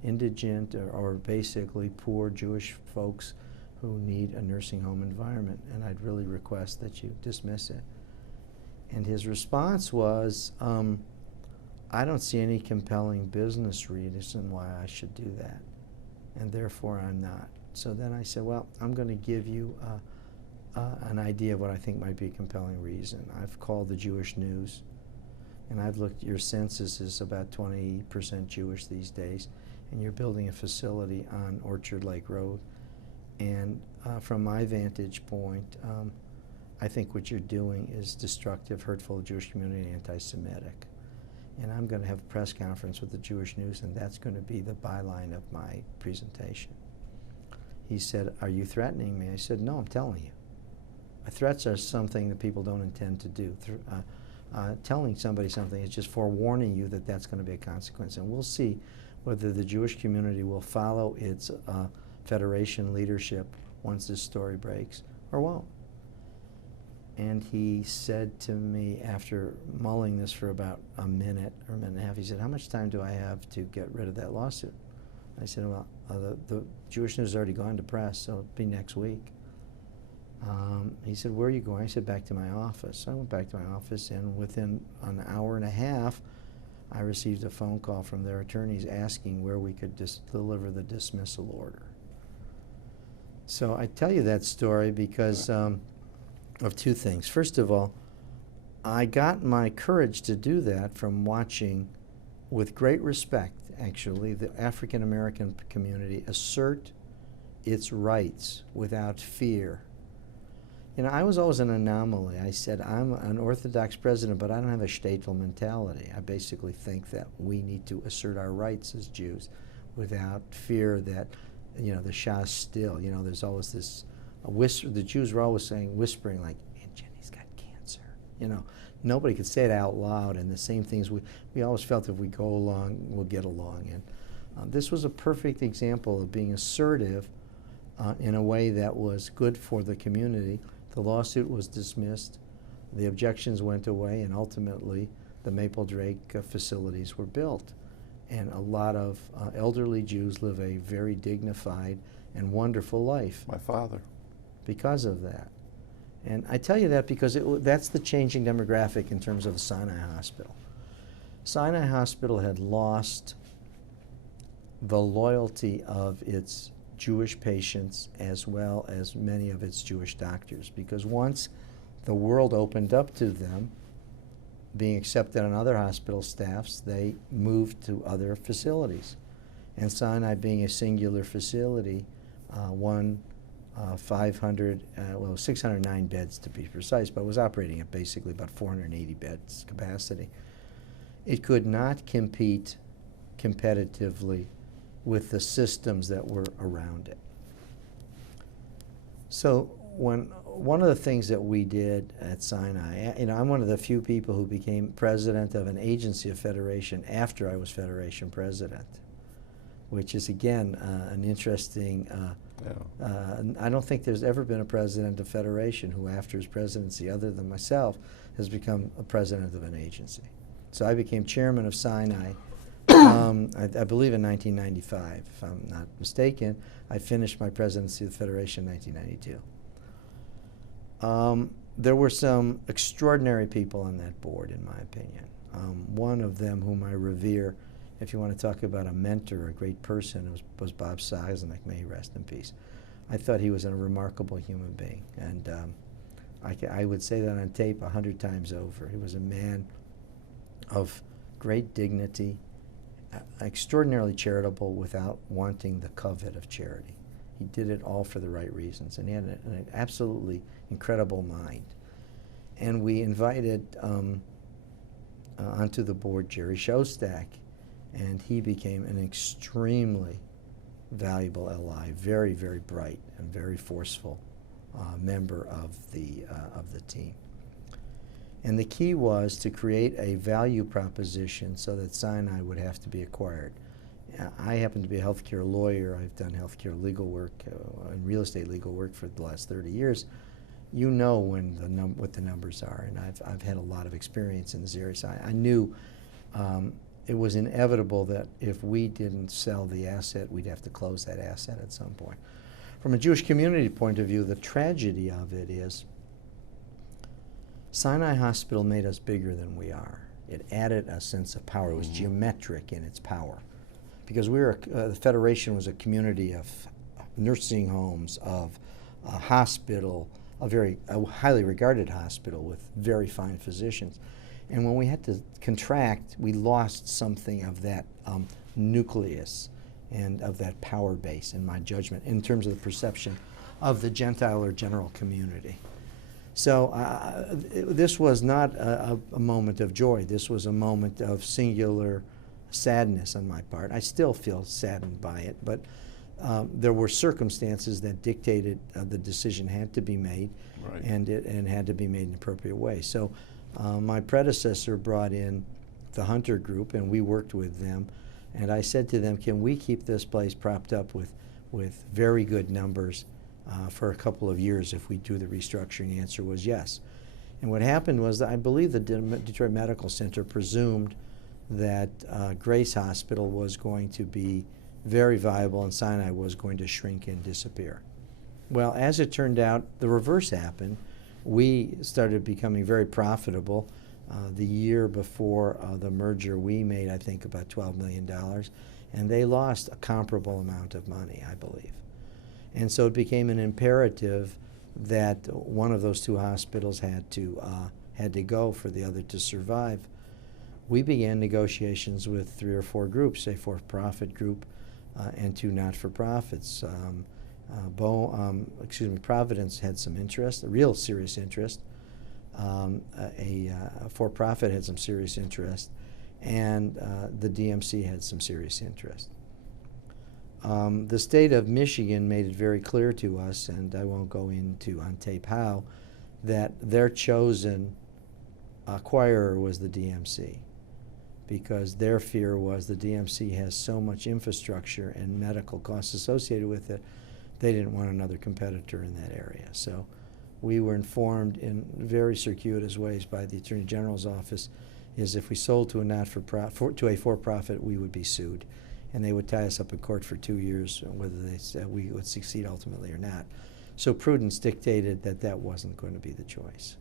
indigent or basically poor Jewish folks who need a nursing home environment, and I'd really request that you dismiss it. And his response was, I don't see any compelling business reason why I should do that, and therefore I'm not. So then I said, well, I'm going to give you an idea of what I think might be a compelling reason. I've called the Jewish News, and I've looked, your census is about 20% Jewish these days, and you're building a facility on Orchard Lake Road. And from my vantage point, I think what you're doing is destructive, hurtful to the Jewish community, and anti-Semitic. And I'm going to have a press conference with the Jewish News, and that's going to be the byline of my presentation. He said, are you threatening me? I said, no, I'm telling you. Threats are something that people don't intend to do. Telling somebody something is just forewarning you that that's going to be a consequence. And we'll see whether the Jewish community will follow its Federation leadership once this story breaks or won't. And he said to me, after mulling this for about a minute or a minute and a half, he said, "How much time do I have to get rid of that lawsuit?" I said, "Well, the Jewish news has already gone to press, so it'll be next week." He said, "Where are you going?" I said, "Back to my office." So I went back to my office, and within an hour and a half, I received a phone call from their attorneys asking where we could deliver the dismissal order. So I tell you that story because of two things. First of all, I got my courage to do that from watching, with great respect, actually, the African American community assert its rights without fear. You know, I was always an anomaly. I said, I'm an Orthodox president, but I don't have a shtetl mentality. I basically think that we need to assert our rights as Jews without fear that, you know, the Shah's still. You know, there's always this whisper. The Jews were always saying, whispering, like, "Aunt Jenny's got cancer." You know, nobody could say it out loud, and the same things we always felt if we go along, we'll get along. And this was a perfect example of being assertive in a way that was good for the community. The lawsuit was dismissed, the objections went away, and ultimately the Maple Drake facilities were built. And a lot of elderly Jews live a very dignified and wonderful life. My father. Because of that. And I tell you that because that's the changing demographic in terms of the Sinai Hospital. Sinai Hospital had lost the loyalty of its Jewish patients as well as many of its Jewish doctors, because once the world opened up to them, being accepted on other hospital staffs, they moved to other facilities. And Sinai, being a singular facility, won 609 beds to be precise, but was operating at basically about 480 beds capacity. It could not compete competitively with the systems that were around it. So one of the things that we did at Sinai, you know, I'm one of the few people who became president of an agency of Federation after I was Federation president, which is, again, an interesting, I don't think there's ever been a president of Federation who, after his presidency, other than myself, has become a president of an agency. So I became chairman of Sinai, I believe in 1995, if I'm not mistaken. I finished my presidency of the Federation in 1992. There were some extraordinary people on that board, in my opinion. One of them whom I revere, if you want to talk about a mentor, a great person, was Bob Sosnick, may he rest in peace. I thought he was a remarkable human being, and I would say that on tape 100 times over. He was a man of great dignity, extraordinarily charitable without wanting the covet of charity. He did it all for the right reasons, and he had an absolutely incredible mind. And we invited onto the board Jerry Shostak, and he became an extremely valuable ally, very, very bright and very forceful member of the team. And the key was to create a value proposition so that Sinai would have to be acquired. I happen to be a healthcare lawyer. I've done healthcare legal work and real estate legal work for the last 30 years. You know what the numbers are, and I've had a lot of experience in this area. So I knew it was inevitable that if we didn't sell the asset, we'd have to close that asset at some point. From a Jewish community point of view, the tragedy of it is Sinai Hospital made us bigger than we are. It added a sense of power. It was geometric in its power. Because the Federation was a community of nursing homes, of a hospital, a highly regarded hospital with very fine physicians. And when we had to contract, we lost something of that nucleus and of that power base, in my judgment, in terms of the perception of the Gentile or general community. So this was not a moment of joy. This was a moment of singular sadness on my part. I still feel saddened by it, but there were circumstances that dictated the decision had to be made, right, and had to be made in an appropriate way. So my predecessor brought in the Hunter Group, and we worked with them And I said to them, can we keep this place propped up with very good numbers for a couple of years if we do the restructuring? The answer was yes. And what happened was that I believe the Detroit Medical Center presumed that Grace Hospital was going to be very viable and Sinai was going to shrink and disappear. Well, as it turned out, the reverse happened. We started becoming very profitable. The year before the merger, we made, I think, about $12 million, and they lost a comparable amount of money, I believe. And so it became an imperative that one of those two hospitals had to go for the other to survive. We began negotiations with 3 or 4 groups, a for-profit group and 2 not-for-profits. Providence had some interest, a real serious interest. A for-profit had some serious interest, and the DMC had some serious interest. The state of Michigan made it very clear to us, and I won't go into on tape how, that their chosen acquirer was the DMC, because their fear was the DMC has so much infrastructure and medical costs associated with it, they didn't want another competitor in that area. So we were informed in very circuitous ways by the Attorney General's office is if we sold to a for-profit, we would be sued, and they would tie us up in court for 2 years, whether they said we would succeed ultimately or not. So prudence dictated that that wasn't going to be the choice.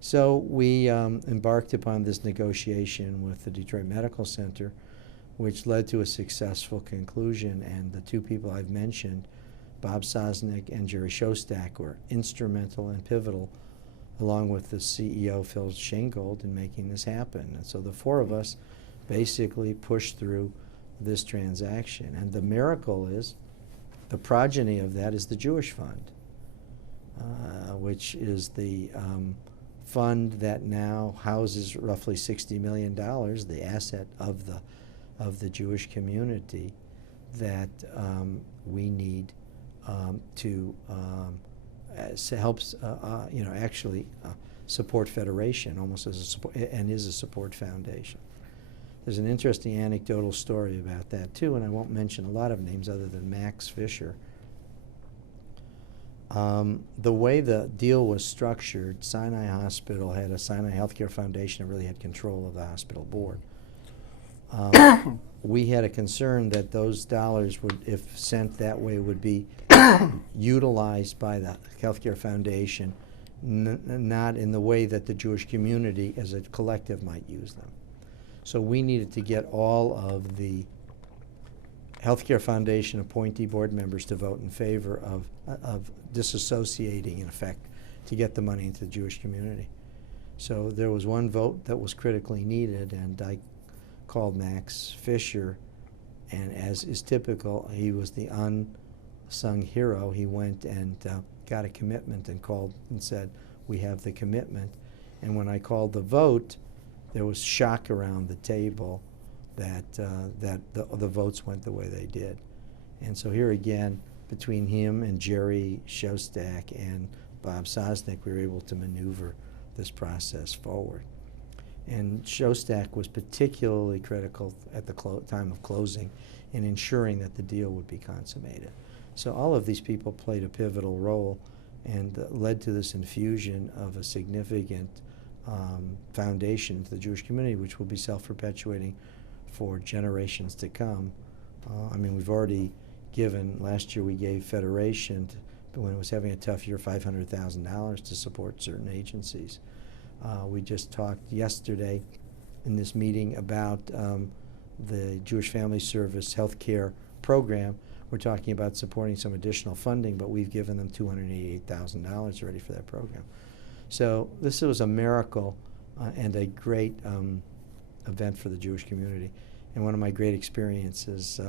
So we embarked upon this negotiation with the Detroit Medical Center, which led to a successful conclusion, and the 2 people I've mentioned, Bob Sosnick and Jerry Shostak, were instrumental and pivotal, along with the CEO, Phil Shaingold, in making this happen. And so the 4 of us basically pushed through this transaction. And the miracle is, the progeny of that is the Jewish Fund, which is the fund that now houses roughly $60 million, the asset of the Jewish community that we need to helps actually support Federation almost as a support, and is a support foundation. There's an interesting anecdotal story about that too, and I won't mention a lot of names other than Max Fisher. The way the deal was structured, Sinai Hospital had a Sinai Healthcare Foundation that really had control of the hospital board. We had a concern that those dollars would, if sent that way, would be utilized by the Healthcare Foundation, not in the way that the Jewish community as a collective might use them. So we needed to get all of the Healthcare Foundation appointee board members to vote in favor of disassociating, in effect, to get the money into the Jewish community. So there was one vote that was critically needed, and I called Max Fisher, and as is typical, he was the unsung hero. He went and got a commitment and called and said, we have the commitment. And when I called the vote, there was shock around the table that the votes went the way they did. And so here again, between him and Jerry Shostak and Bob Sosnick, we were able to maneuver this process forward. And Shostak was particularly critical at the time of closing in ensuring that the deal would be consummated. So all of these people played a pivotal role and led to this infusion of a significant foundation to the Jewish community, which will be self-perpetuating for generations to come. I mean, we've already given, last year we gave Federation, when it was having a tough year, $500,000 to support certain agencies. We just talked yesterday in this meeting about the Jewish Family Service healthcare program. We're talking about supporting some additional funding, but we've given them $288,000 already for that program. So this was a miracle and a great event for the Jewish community, and one of my great experiences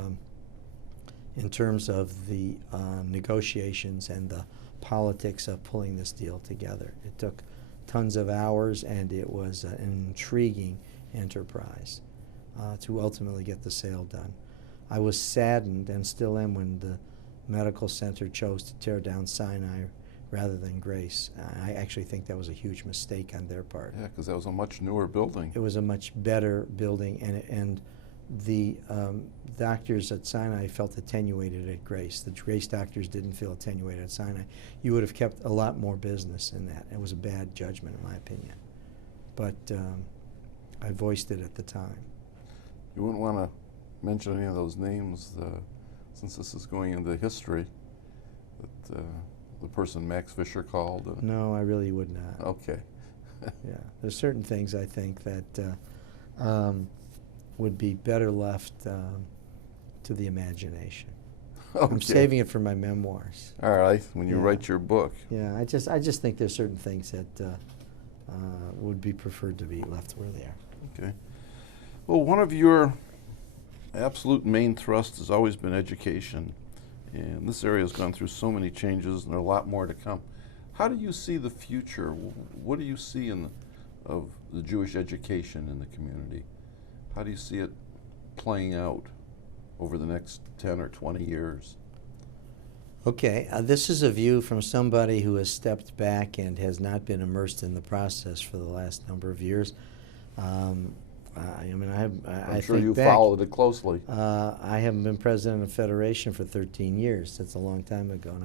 in terms of the negotiations and the politics of pulling this deal together. It took tons of hours, and it was an intriguing enterprise to ultimately get the sale done. I was saddened, and still am, when the medical center chose to tear down Sinai rather than Grace. I actually think that was a huge mistake on their part. Yeah, because that was a much newer building. It was a much better building, and the doctors at Sinai felt attenuated at Grace. The Grace doctors didn't feel attenuated at Sinai. You would have kept a lot more business in that. It was a bad judgment, in my opinion. But I voiced it at the time. You wouldn't want to mention any of those names since this is going into history, that the person Max Fisher called? No, I really would not. Okay. Yeah, there's certain things I think that would be better left to the imagination. Okay. I'm saving it for my memoirs. All right, when you Yeah. write your book. Yeah, I just think there's certain things that would be preferred to be left where they are. Okay. Well, one of your absolute main thrusts has always been education, and this area has gone through so many changes, and there are a lot more to come. How do you see the future? What do you see of the Jewish education in the community? How do you see it playing out over the next 10 or 20 years? Okay, this is a view from somebody who has stepped back and has not been immersed in the process for the last number of years. I mean, I'm sure think you back, followed it closely. I haven't been president of Federation for 13 years. That's a long time ago, and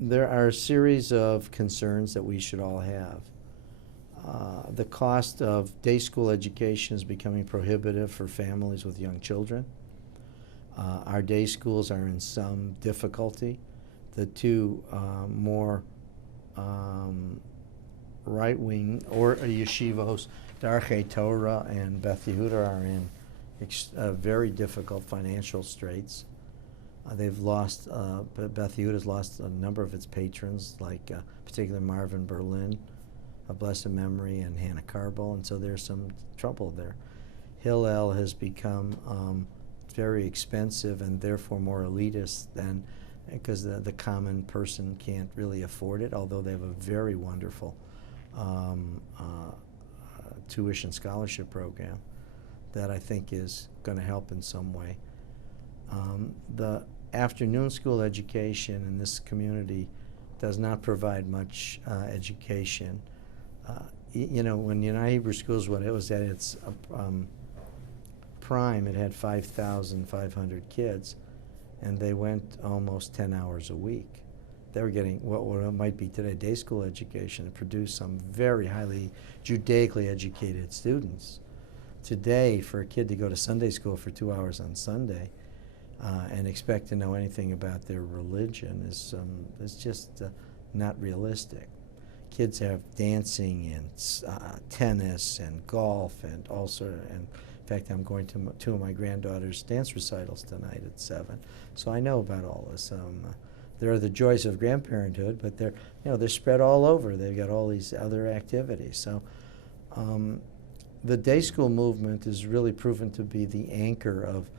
there are a series of concerns that we should all have. The cost of day school education is becoming prohibitive for families with young children. Our day schools are in some difficulty. The two more right-wing or yeshivos, Darchei Torah and Beth Yehuda, are in very difficult financial straits. They've lost, Beth Yehuda's lost a number of its patrons, like particularly Marvin Berlin, of blessed memory, and Hannah Carbel, and so there's some trouble there. Hillel has become very expensive and therefore more elitist than, because the common person can't really afford it, although they have a very wonderful tuition scholarship program that I think is going to help in some way. The afternoon school education in this community does not provide much education. You know, when United Hebrew Schools, when it was at its prime, it had 5,500 kids, and they went almost 10 hours a week. They were getting what might be today day school education and produced some very highly Judaically educated students. Today, for a kid to go to Sunday school for 2 hours on Sunday and expect to know anything about their religion is just not realistic. Kids have dancing and tennis and golf and all sort of, and in fact, I'm going to two of my granddaughter's dance recitals tonight at 7. So I know about all this. There are the joys of grandparenthood, but they're spread all over. They've got all these other activities. So the day school movement is really proven to be the anchor of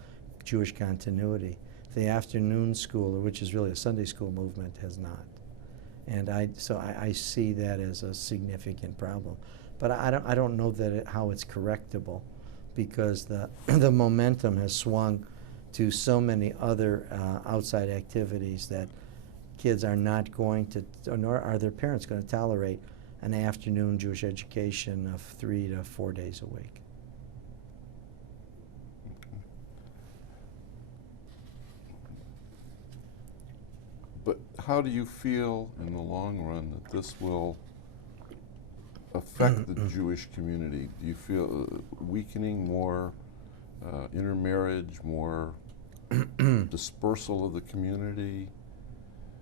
Jewish continuity. The afternoon school, which is really a Sunday school movement, has not. And I see that as a significant problem. But I don't know that how it's correctable, because the momentum has swung to so many other outside activities that kids are not going to, nor are their parents going to tolerate an afternoon Jewish education of 3 to 4 days a week. But how do you feel in the long run that this will affect the Jewish community? Do you feel weakening, more intermarriage, more dispersal of the community?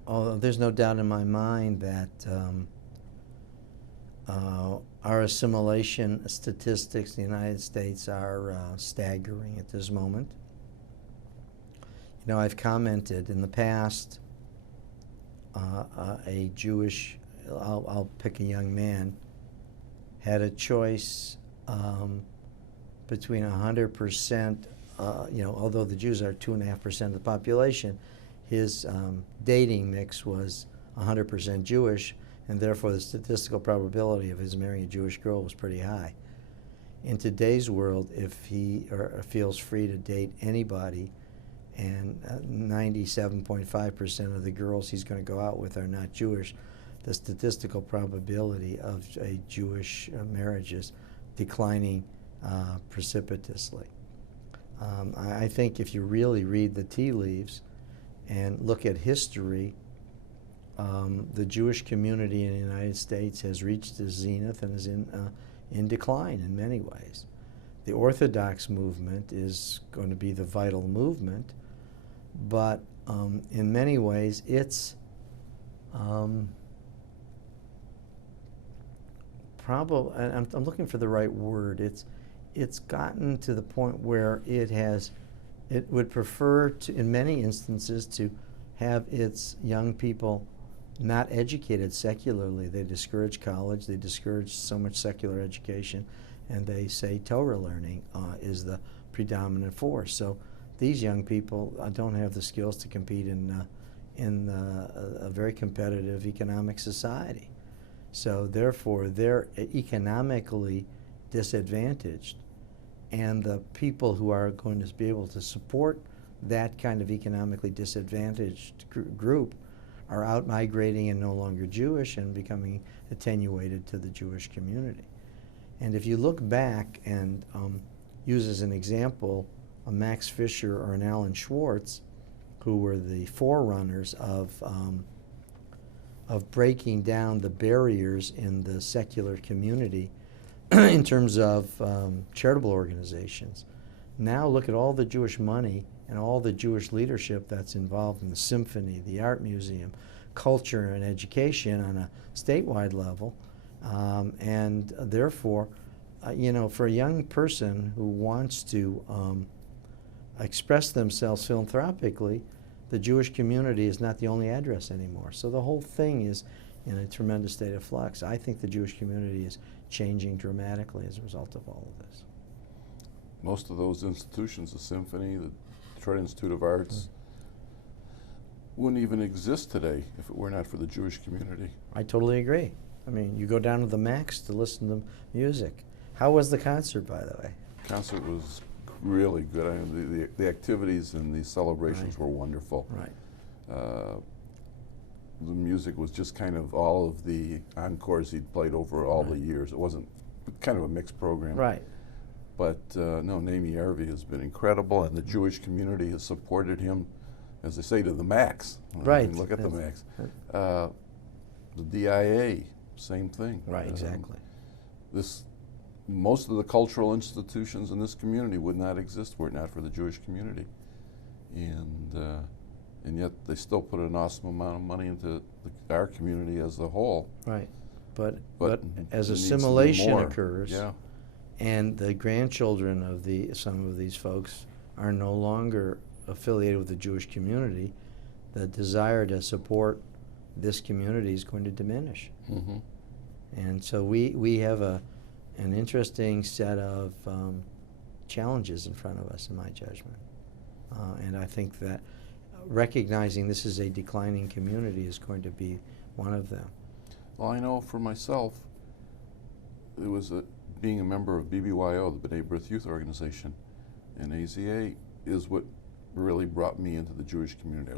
Oh, there's no doubt in my mind that our assimilation statistics in the United States are staggering at this moment. You know, I've commented in the past, a Jewish, I'll pick a young man, had a choice between 100%, although the Jews are 2.5% of the population, his dating mix was 100% Jewish, and therefore the statistical probability of his marrying a Jewish girl was pretty high. In today's world, if he feels free to date anybody, and 97.5% of the girls he's going to go out with are not Jewish, the statistical probability of a Jewish marriage is declining precipitously. I think if you really read the tea leaves and look at history, the Jewish community in the United States has reached its zenith and is in decline in many ways. The Orthodox movement is going to be the vital movement, but in many ways it's probably, I'm looking for the right word, it's gotten to the point where it would prefer to, in many instances, to have its young people not educated secularly. They discourage college, they discourage so much secular education, and they say Torah learning is the predominant force. So these young people don't have the skills to compete in a very competitive economic society. So therefore, they're economically disadvantaged, and the people who are going to be able to support that kind of economically disadvantaged group are out migrating and no longer Jewish and becoming attenuated to the Jewish community. And if you look back and use as an example a Max Fisher or an Alan Schwartz, who were the forerunners of breaking down the barriers in the secular community in terms of charitable organizations. Now look at all the Jewish money and all the Jewish leadership that's involved in the symphony, the art museum, culture and education on a statewide level. And therefore, for a young person who wants to express themselves philanthropically, the Jewish community is not the only address anymore. So the whole thing is in a tremendous state of flux. I think the Jewish community is changing dramatically as a result of all of this. Most of those institutions, the Symphony, the Detroit Institute of Arts, wouldn't even exist today if it were not for the Jewish community. I totally agree. I mean, you go down to the Max to listen to music. How was the concert, by the way? Concert was really good. I mean, the activities and the celebrations were wonderful. Right. The music was just kind of all of the encores he'd played over all the years. It wasn't kind of a mixed program. Right. But no, Naomi Arvey has been incredible, and the Jewish community has supported him, as they say, to the max. Right. I mean, look at the max. The DIA, same thing. Right, exactly. Most of the cultural institutions in this community would not exist were it not for the Jewish community. And yet they still put an awesome amount of money into our community as a whole. Right. But it needs as to be assimilation more. occurs, Yeah. and the grandchildren of some of these folks are no longer affiliated with the Jewish community, the desire to support this community is going to diminish. Mm-hmm. And so we have an interesting set of challenges in front of us, in my judgment. And I think that recognizing this is a declining community is going to be one of them. Well, I know for myself, it was being a member of BBYO, the B'nai B'rith Youth Organization, and AZA is what really brought me into the Jewish community.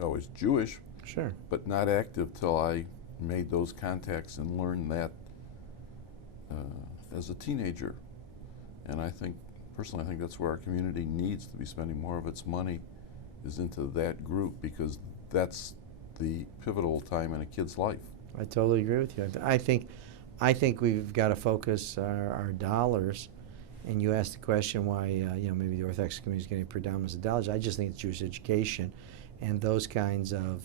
I was Jewish, Sure. but not active till I made those contacts and learned that as a teenager. And personally, I think that's where our community needs to be spending more of its money, is into that group, because that's the pivotal time in a kid's life. I totally agree with you. I think we've got to focus our dollars. And you asked the question why maybe the Orthodox community is getting predominance of dollars. I just think it's Jewish education and those kinds of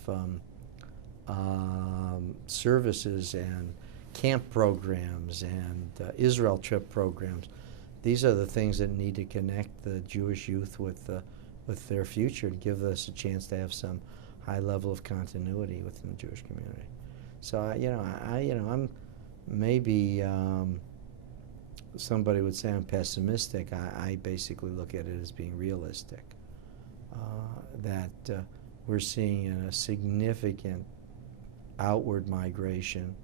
services and camp programs and Israel trip programs. These are the things that need to connect the Jewish youth with their future and give us a chance to have some high level of continuity within the Jewish community. So I'm maybe somebody would say I'm pessimistic. I basically look at it as being realistic. That we're seeing a significant outward migration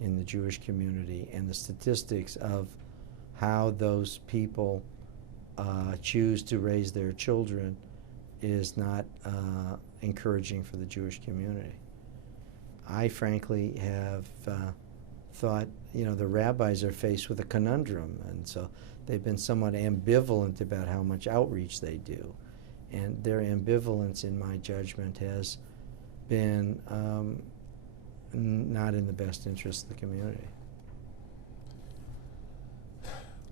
in the Jewish community, and the statistics of how those people choose to raise their children is not encouraging for the Jewish community. I frankly have thought, you know, the rabbis are faced with a conundrum, and so they've been somewhat ambivalent about how much outreach they do. And their ambivalence, in my judgment, has been not in the best interest of the community.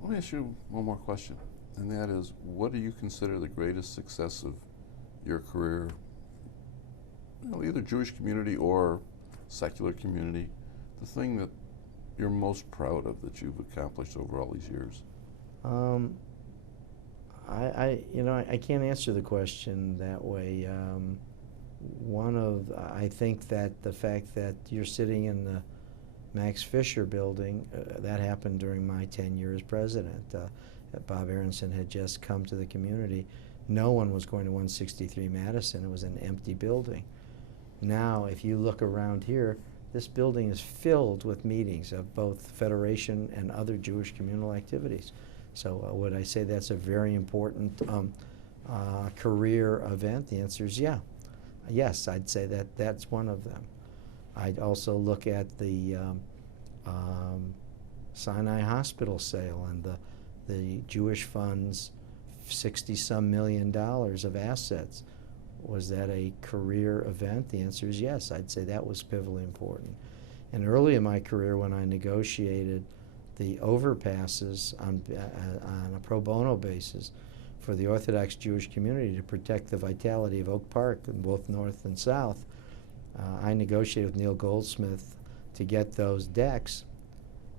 Let me ask you one more question, and that is, what do you consider the greatest success of your career, you know, either Jewish community or secular community, the thing that you're most proud of that you've accomplished over all these years? I can't answer the question that way. I think that the fact that you're sitting in the Max Fisher building, that happened during my tenure as president. Bob Aronson had just come to the community. No one was going to 163 Madison. It was an empty building. Now, if you look around here, this building is filled with meetings of both Federation and other Jewish communal activities. So would I say that's a very important career event? The answer is yeah. Yes, I'd say that that's one of them. I'd also look at the Sinai Hospital sale and the Jewish funds, $60-some million of assets. Was that a career event? The answer is yes. I'd say that was pivotally important. And early in my career, when I negotiated the overpasses on a pro bono basis for the Orthodox Jewish community to protect the vitality of Oak Park in both north and south, I negotiated with Neil Goldsmith to get those decks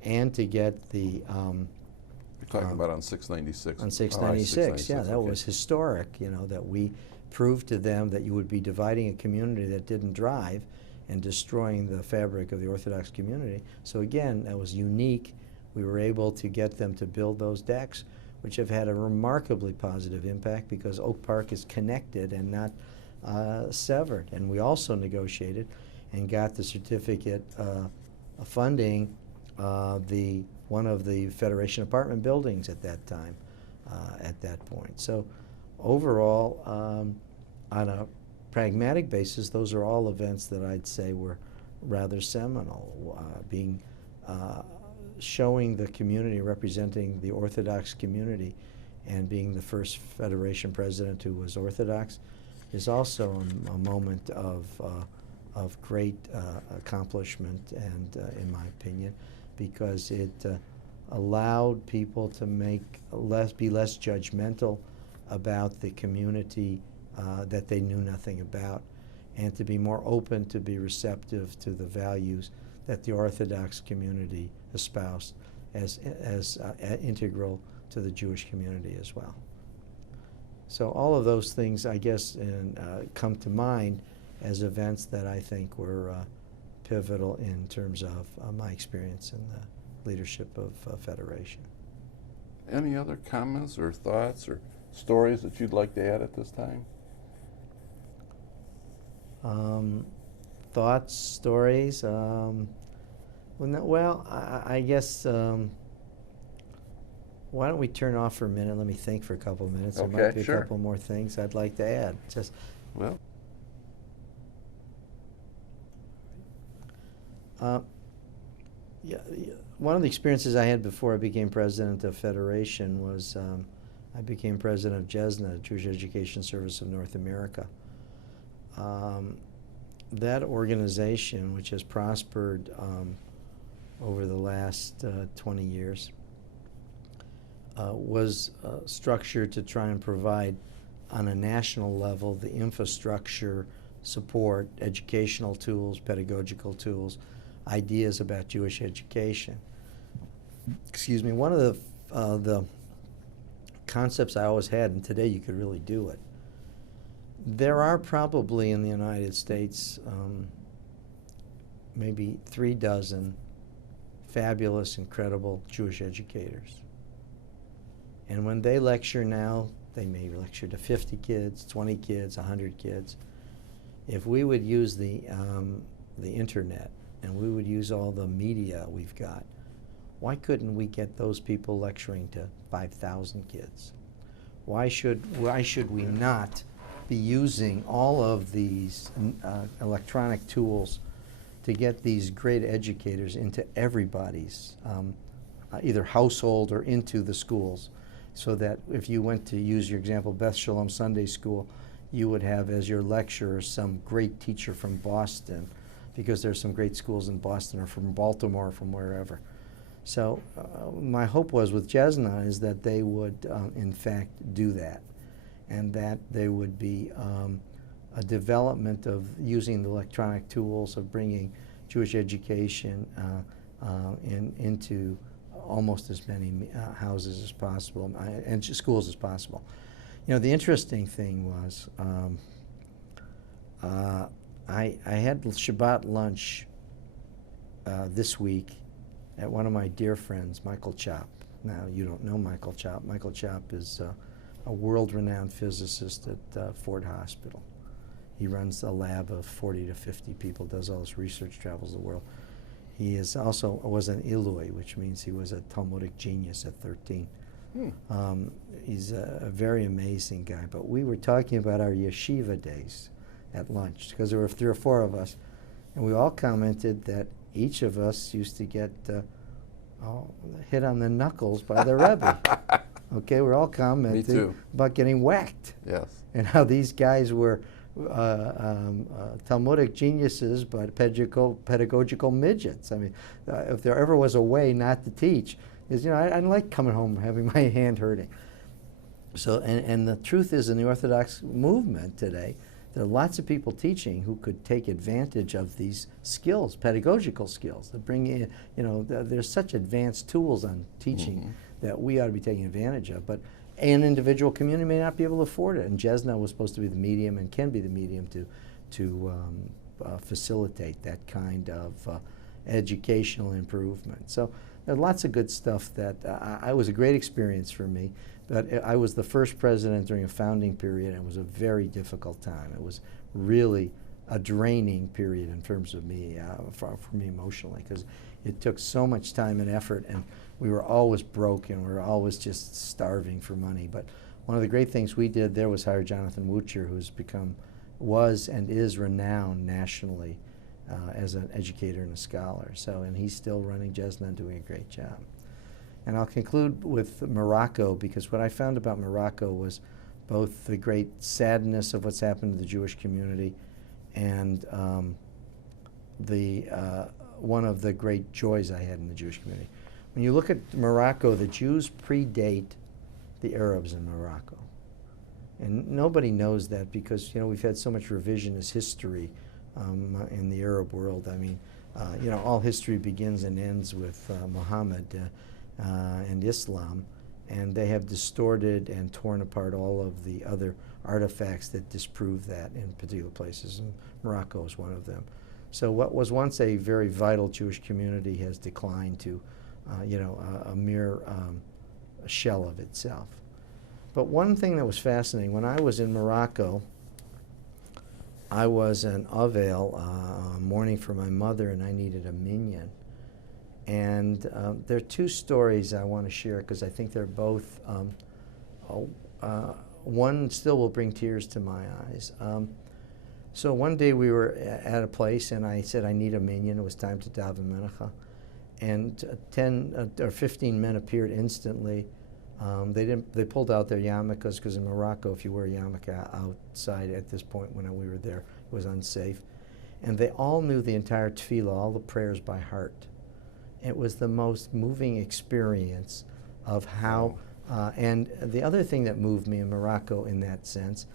and to get the You're talking about on 696. on 696, yeah, that was historic, you know, that we proved to them that you would be dividing a community that didn't drive and destroying the fabric of the Orthodox community. So again, that was unique. We were able to get them to build those decks, which have had a remarkably positive impact because Oak Park is connected and not severed. And we also negotiated and got the certificate funding one of the Federation apartment buildings at that time, at that point. So overall, on a pragmatic basis, those are all events that I'd say were rather seminal, showing the community, representing the Orthodox community, and being the first Federation president who was Orthodox is also a moment of great accomplishment, and in my opinion, because it allowed people to be less judgmental about the community that they knew nothing about, and to be more open, to be receptive to the values that the Orthodox community espoused as integral to the Jewish community as well. So all of those things, I guess, come to mind as events that I think were pivotal in terms of my experience in the leadership of Federation. Any other comments or thoughts or stories that you'd like to add at this time? Thoughts, stories. I guess, why don't we turn off for a minute? Let me think for a couple of minutes. There might be a couple more things I'd like to add. Well. One of the experiences I had before I became president of Federation was I became president of JESNA, Jewish Education Service of North America. That organization, which has prospered over the last 20 years, was structured to try and provide on a national level the infrastructure, support, educational tools, pedagogical tools, ideas about Jewish education. Excuse me, one of the concepts I always had, and today you could really do it, there are probably in the United States maybe 3 dozen fabulous, incredible Jewish educators. And when they lecture now, they may lecture to 50 kids, 20 kids, 100 kids. If we would use the internet and we would use all the media we've got, why couldn't we get those people lecturing to 5,000 kids? Why should we not be using all of these electronic tools to get these great educators into everybody's either household or into the schools, so that if you went to, use your example, Beth Shalom Sunday School, you would have as your lecturer some great teacher from Boston, because there's some great schools in Boston or from Baltimore or from wherever. So my hope was with Jesna is that they would in fact do that, and that there would be a development of using the electronic tools of bringing Jewish education into almost as many houses as possible and schools as possible. You know, the interesting thing was I had Shabbat lunch this week at one of my dear friends, Michael Chop. Now, you don't know Michael Chop. Michael Chop is a world-renowned physicist at Ford Hospital. He runs a lab of 40 to 50 people, does all this research, travels the world. He is also was an Ilui, which means he was a Talmudic genius at 13. He's a very amazing guy. But we were talking about our yeshiva days at lunch, because there were 3 or 4 of us, and we all commented that each of us used to get hit on the knuckles by the Rebbe. Okay, we're all commenting about getting whacked. Yes. And how these guys were Talmudic geniuses, but pedagogical midgets. I mean, if there ever was a way not to teach, is, you know, I didn't like coming home having my hand hurting. So, and the truth is, in the Orthodox movement today, there are lots of people teaching who could take advantage of these skills, pedagogical skills, that bring in, you know, there's such advanced tools on teaching that we ought to be taking advantage of. But an individual community may not be able to afford it, and Jesna was supposed to be the medium and can be the medium to facilitate that kind of educational improvement. So there's lots of good stuff that it was a great experience for me. But I was the first president during a founding period, and it was a very difficult time. It was really a draining period in terms of me, for me emotionally, because it took so much time and effort, and we were always broke, and we were always just starving for money. But one of the great things we did there was hire Jonathan Wucher, who's was and is renowned nationally as an educator and a scholar. So, and he's still running Jesna and doing a great job. And I'll conclude with Morocco, because what I found about Morocco was both the great sadness of what's happened to the Jewish community and one of the great joys I had in the Jewish community. When you look at Morocco, the Jews predate the Arabs in Morocco. And nobody knows that, because, you know, we've had so much revisionist history in the Arab world. I mean, you know, all history begins and ends with Muhammad and Islam, and they have distorted and torn apart all of the other artifacts that disprove that in particular places, and Morocco is one of them. So what was once a very vital Jewish community has declined to, you know, a mere shell of itself. But one thing that was fascinating, when I was in Morocco, I was an Avel mourning for my mother, and I needed a minyan. And there are 2 stories I want to share, because I think they're both, one still will bring tears to my eyes. So one day we were at a place, and I said, I need a minyan. It was time to daven mincha. And 10 or 15 men appeared instantly. They pulled out their yarmulkes, because in Morocco, if you wear a yarmulke outside at this point when we were there, it was unsafe. And they all knew the entire tefillah, all the prayers by heart. It was the most moving experience of how, and the other thing that moved me in Morocco in that sense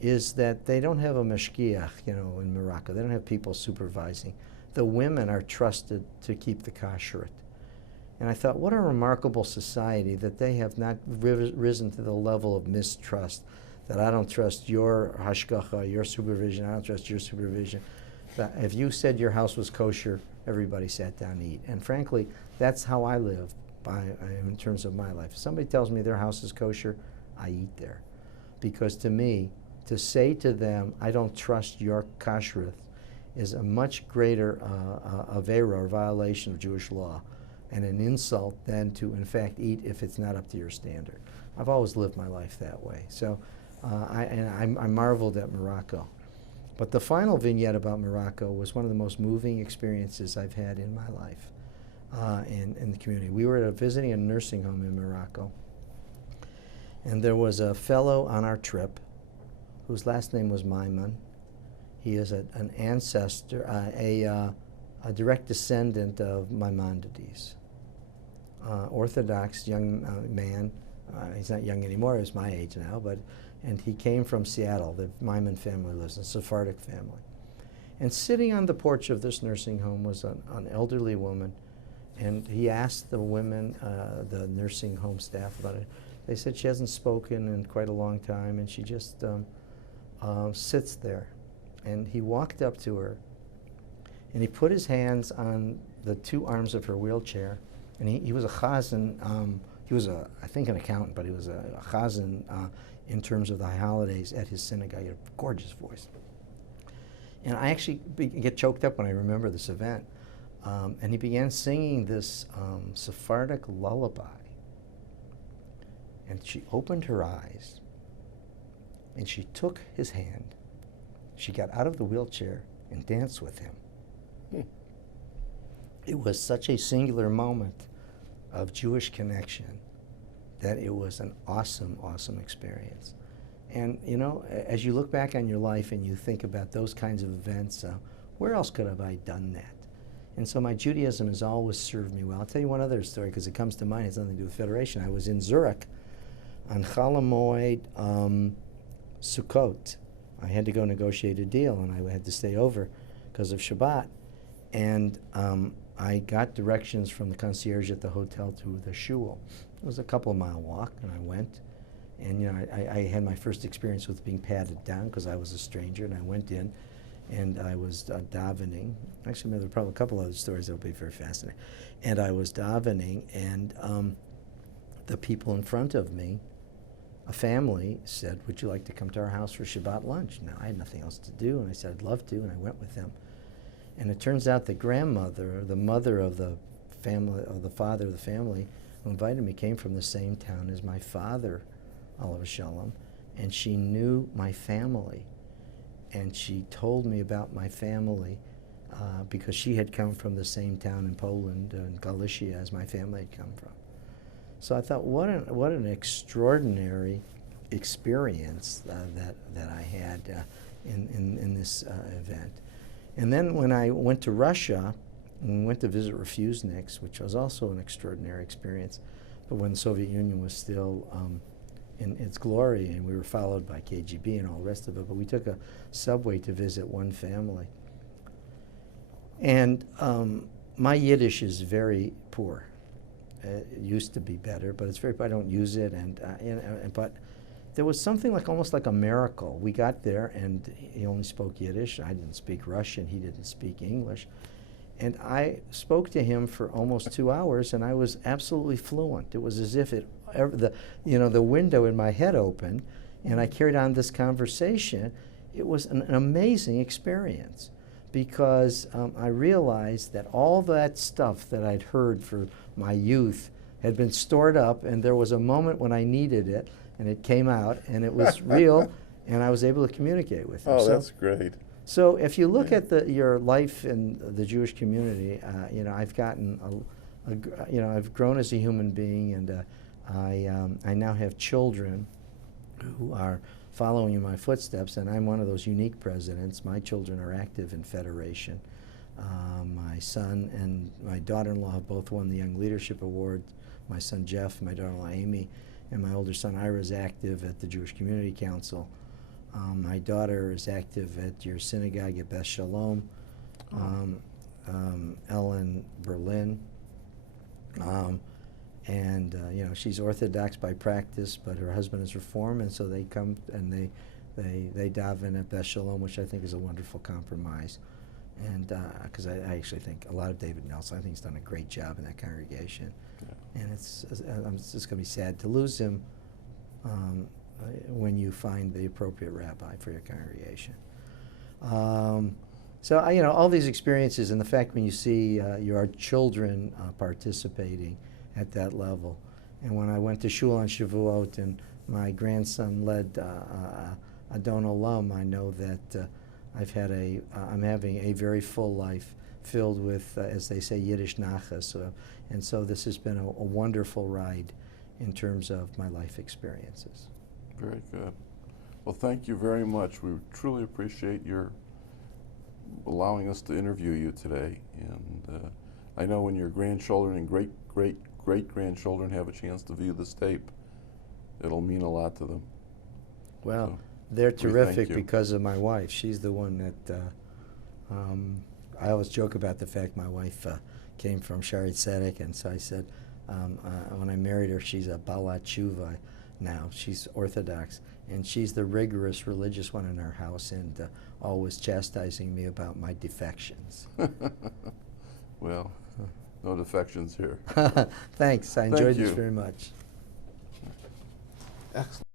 is that they don't have a mashgiach, you know, in Morocco. They don't have people supervising. The women are trusted to keep the kashrut. And I thought, what a remarkable society that they have not risen to the level of mistrust, that I don't trust your hashgacha, your supervision, I don't trust your supervision. That if you said your house was kosher, everybody sat down to eat. And frankly, that's how I live in terms of my life. If somebody tells me their house is kosher, I eat there. Because to me, to say to them, I don't trust your kashrut, is a much greater avera, or violation of Jewish law, and an insult than to, in fact, eat if it's not up to your standard. I've always lived my life that way. So I marveled at Morocco. But the final vignette about Morocco was one of the most moving experiences I've had in my life in the community. We were visiting a nursing home in Morocco, and there was a fellow on our trip whose last name was Maimon. He is an ancestor, a direct descendant of Maimonides. Orthodox young man. He's not young anymore, he's my age now, and he came from Seattle. The Maimon family lives, a Sephardic family. And sitting on the porch of this nursing home was an elderly woman, and he asked the women, the nursing home staff about it. They said she hasn't spoken in quite a long time, and she just sits there. And he walked up to her, and he put his hands on the two arms of her wheelchair, and he was a chazan. He was, I think, an accountant, but he was a chazan in terms of the holidays at his synagogue. He had a gorgeous voice. And I actually get choked up when I remember this event. And he began singing this Sephardic lullaby. And she opened her eyes, and she took his hand. She got out of the wheelchair and danced with him. It was such a singular moment of Jewish connection that it was an awesome, awesome experience. And you know, as you look back on your life and you think about those kinds of events, where else could have I done that? And so my Judaism has always served me well. I'll tell you one other story because it comes to mind. It has nothing to do with Federation. I was in Zurich on Chol HaMoed Sukkot. I had to go negotiate a deal, and I had to stay over because of Shabbat. And I got directions from the concierge at the hotel to the shul. It was a couple-mile walk, and I went. And you know, I had my first experience with being patted down because I was a stranger, and I went in, and I was davening. Actually, there are probably a couple other stories that will be very fascinating. And I was davening, and the people in front of me, a family, said, "Would you like to come to our house for Shabbat lunch?" Now, I had nothing else to do, and I said, "I'd love to," and I went with them. And it turns out the grandmother, the mother of the family, of the father of the family, who invited me, came from the same town as my father, Oliver Shalom, and she knew my family. And she told me about my family because she had come from the same town in Poland, in Galicia, as my family had come from. So I thought, what an extraordinary experience that I had in this event. And then when I went to Russia, and went to visit refuseniks, which was also an extraordinary experience, but when the Soviet Union was still in its glory, and we were followed by KGB and all the rest of it, but we took a subway to visit one family. And my Yiddish is very poor. It used to be better, but it's very, I don't use it, but there was something like almost like a miracle. We got there, and he only spoke Yiddish. I didn't speak Russian. He didn't speak English. And I spoke to him for almost 2 hours, and I was absolutely fluent. It was as if the window in my head opened, and I carried on this conversation. It was an amazing experience because I realized that all that stuff that I'd heard for my youth had been stored up, and there was a moment when I needed it, and it came out, and it was real, and I was able to communicate with him. Oh, that's great. So if you look at your life in the Jewish community, I've gotten, I've grown as a human being, and I now have children who are following in my footsteps, and I'm one of those unique presidents. My children are active in Federation. My son and my daughter-in-law have both won the Young Leadership Award. My son Jeff, my daughter-in-law Amy, and my older son Ira is active at the Jewish Community Council. My daughter is active at your synagogue at Beth Shalom, Ellen Berlin, and she's Orthodox by practice, but her husband is Reform, and so they come and they daven at Beth Shalom, which I think is a wonderful compromise, and because I actually think a lot of David Nelson, I think he's done a great job in that congregation, and it's just going to be sad to lose him. When you find the appropriate rabbi for your congregation. So all these experiences, and the fact when you see your children participating at that level, and when I went to shul on Shavuot and my grandson led Adon Olam, I know that I'm having a very full life filled with, as they say, Yiddish nachas, and so this has been a wonderful ride in terms of my life experiences. Very good. Well, thank you very much. We truly appreciate your allowing us to interview you today. And I know when your grandchildren and great-grandchildren have a chance to view this tape, it'll mean a lot to them. Well, So they're thank terrific you. because of my wife. She's the one that, I always joke about the fact my wife came from Shari Tzedek, and so I said, when I married her, she's a Balat Tshuva now. She's Orthodox, and she's the rigorous religious one in our house, and always chastising me about my defections. Well, no defections here. Thanks. I enjoyed this you. very much. Excellent.